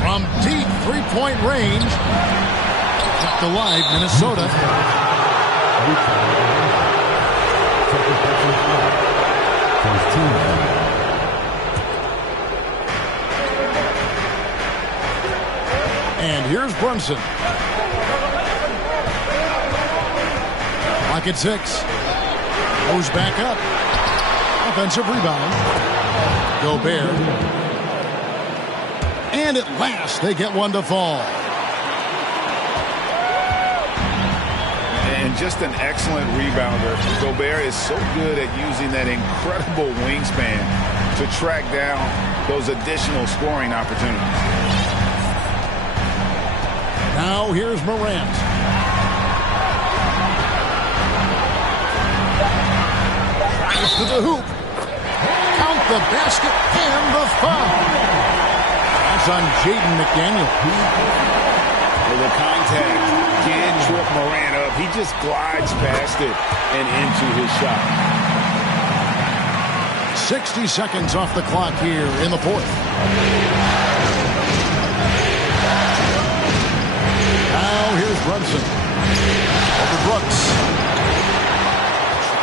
From deep three-point range. Kept alive, Minnesota. And here's Brunson. Clock at 6. Goes back up. Offensive rebound. Gobert. And at last, they get one to fall. And just an excellent rebounder. Gobert is so good at using that incredible wingspan to track down those additional scoring opportunities. Now here's Morant. To the hoop. Count the basket and the foul. That's on Jaden McDaniel. With the contact, can't trip Morant up. He just glides past it and into his shot. 60 seconds off the clock here in the fourth. Now here's Brunson. Over Brooks.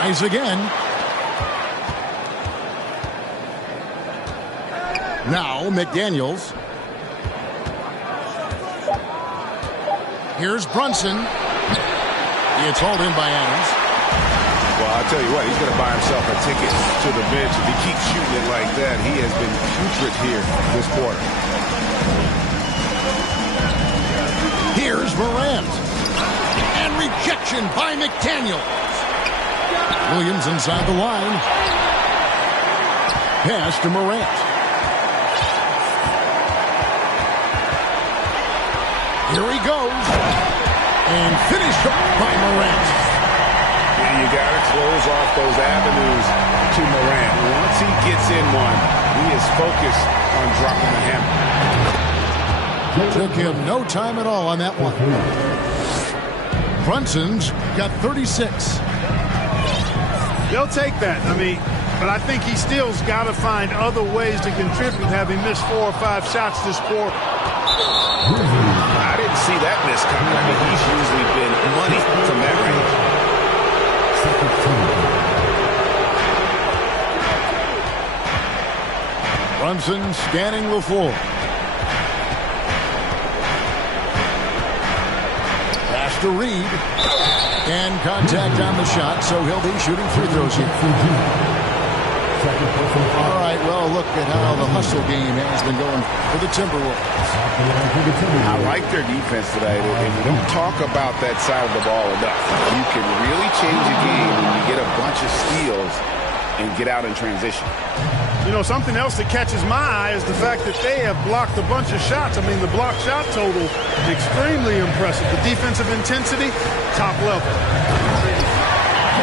Tries again. Now McDaniels. Here's Brunson. It's hauled in by Adams. Well, I'll tell you what, he's going to buy himself a ticket to the bench. If he keeps shooting it like that, he has been putrid here this quarter. Here's Morant. And rejection by McDaniels. Williams inside the line. Pass to Morant. Here he goes. And finished off by Morant. Yeah, you got to close off those avenues to Morant. Once he gets in one, he is focused on dropping the hammer. Took him no time at all on that one. Brunson's got 36. They'll take that. I mean, but I think he still's got to find other ways to contribute, having missed 4 or 5 shots this quarter. I didn't see that miss coming. I mean, he's usually been money from that range. Brunson scanning the floor. Pass to Reed. And contact on the shot, so he'll be shooting free throws here. Second personal foul. All right, well, look at how the hustle game has been going for the Timberwolves. I like their defense today, and we don't talk about that side of the ball enough. You can really change a game when you get a bunch of steals and get out in transition. You know, something else that catches my eye is the fact that they have blocked a bunch of shots. I mean, the block shot total, extremely impressive. The defensive intensity, top level.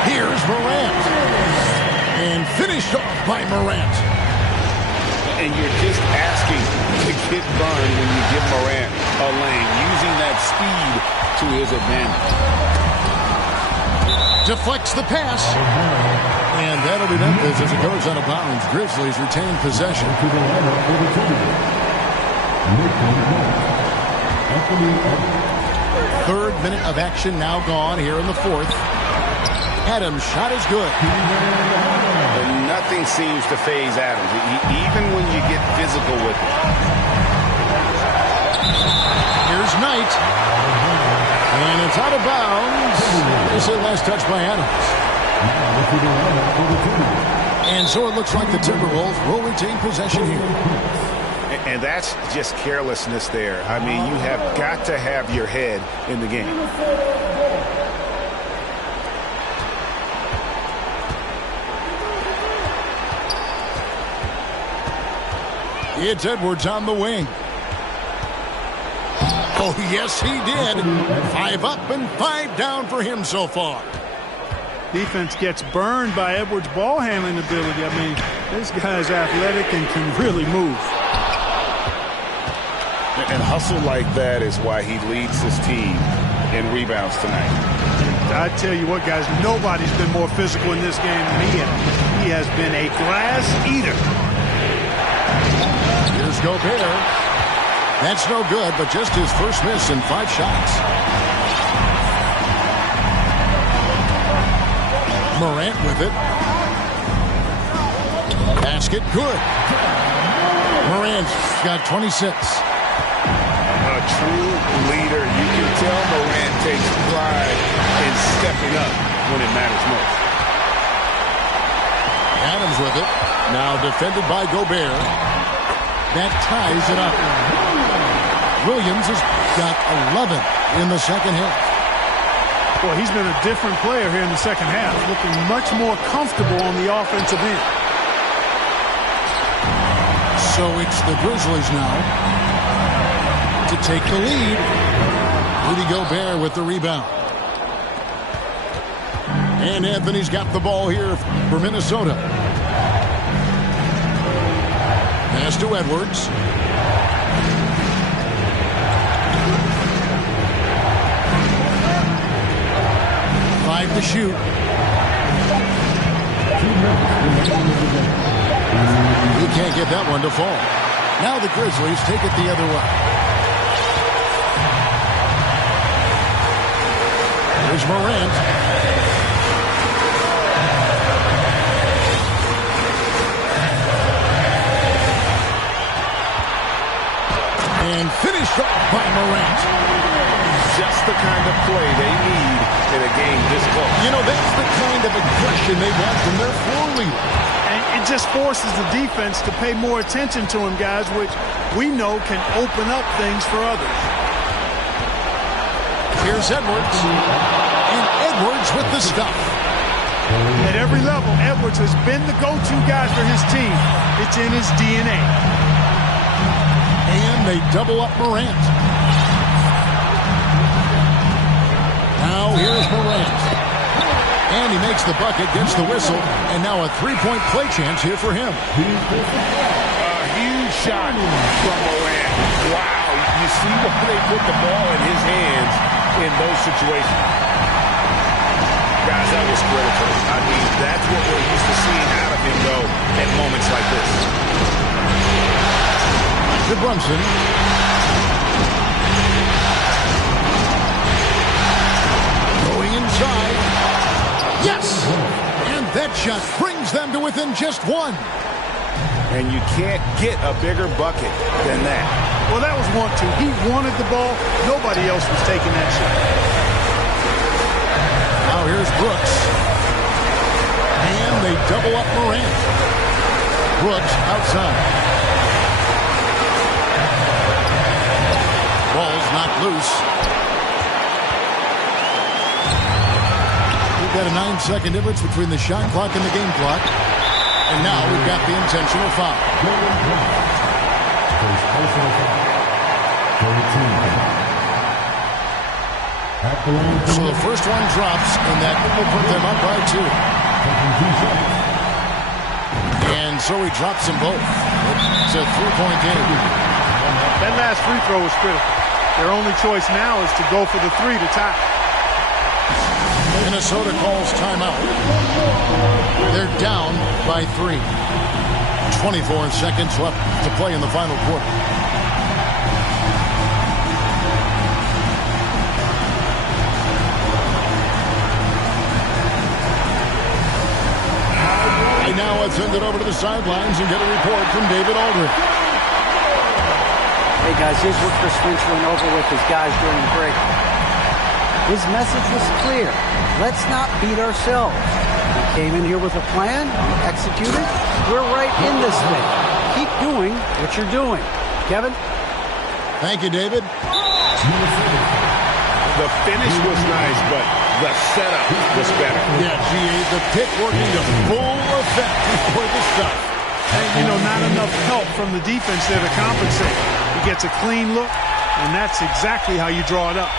Here's Morant. And finished off by Morant. And you're just asking to get burned when you give Morant a lane, using that speed to his advantage. Deflects the pass. And that'll be Memphis as it goes out of bounds. Grizzlies retain possession. To the lineup for the Timberwolves. Third minute of action now gone here in the fourth. Adams' shot is good. And nothing seems to faze Adams, even when you get physical with him. Here's Knight. And it's out of bounds. They say last touch by Adams. And so it looks like the Timberwolves will retain possession here. And that's just carelessness there. I mean, you have got to have your head in the game. It's Edwards on the wing. Oh, yes, he did. 5 up and 5 down for him so far. Defense gets burned by Edwards' ball handling ability. I mean, this guy's athletic and can really move. And hustle like that is why he leads his team in rebounds tonight. I tell you what, guys, nobody's been more physical in this game than he has. He has been a glass eater. Here's Gobert. That's no good, but just his first miss in 5 shots. Morant with it. Basket good. Morant's got 26. A true leader. You can tell Morant takes pride in stepping up when it matters most. Adams with it. Now defended by Gobert. That ties it up. Williams has got 11 in the second half. Well, he's been a different player here in the second half, looking much more comfortable on the offensive end. So it's the Grizzlies now to take the lead. Rudy Gobert with the rebound. And Anthony's got the ball here for Minnesota. Pass to Edwards. To shoot. He can't get that one to fall. Now the Grizzlies take it the other way. Here's Morant. And finished off by Morant. Just the kind of play they need in a game this close. You know, that's the kind of aggression they want from their floor leader. And it just forces the defense to pay more attention to him, guys, which we know can open up things for others. Here's Edwards. And Edwards with the stuff. At every level, Edwards has been the go-to guy for his team. It's in his DNA. And they double up Morant. Now here's Morant. And he makes the bucket, gets the whistle, and now a three-point play chance here for him. A huge shot from Morant. Wow, you see why they put the ball in his hands in those situations. Guys, that was critical. I mean, that's what we're used to seeing out of him, though, at moments like this. To Brunson. Going inside. Yes! And that shot brings them to within just one. And you can't get a bigger bucket than that. Well, that was 1-2. He wanted the ball. Nobody else was taking that shot. Now here's Brooks. And they double up Morant. Brooks outside. Ball's knocked loose. We've got a 9-second difference between the shot clock and the game clock. And now we've got the intentional foul. So the first one drops, and that will put them up by 2. And so he drops them both. It's a 3-point game. That last free throw was critical. Their only choice now is to go for the 3 to tie. Minnesota calls timeout. They're down by 3. 24 seconds left to play in the final quarter. And now let's send it over to the sidelines and get a report from David Aldridge. Hey guys, here's what Chris Finch went over with his guys during the break. His message was clear. Let's not beat ourselves. We came in here with a plan. We executed. We're right in this thing. Keep doing what you're doing. Kevin? Thank you, David. The finish was nice, but the setup was better. Yeah, GA, the pick working to full effect before the stuff. And, not enough help from the defense there to compensate. He gets a clean look, and that's exactly how you draw it up.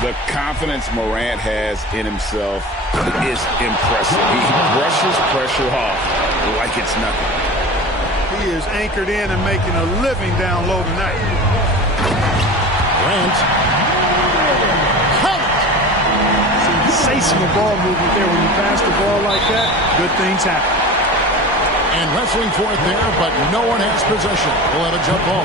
The confidence Morant has in himself is impressive. He brushes pressure off like it's nothing. He is anchored in and making a living down low tonight. Grant. Sensational ball movement there. When you pass the ball like that, good things happen. And wrestling for it there, but no one has possession. We'll have a jump ball.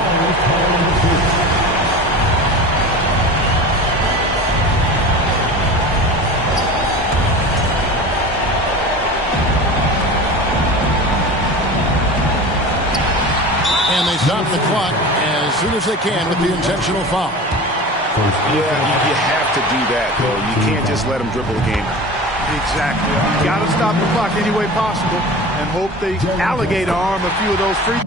And they stop the clock as soon as they can with the intentional foul. Yeah, you have to do that, though. You can't just let them dribble the game. Exactly. You got to stop the clock any way possible and hope they alligator arm a few of those free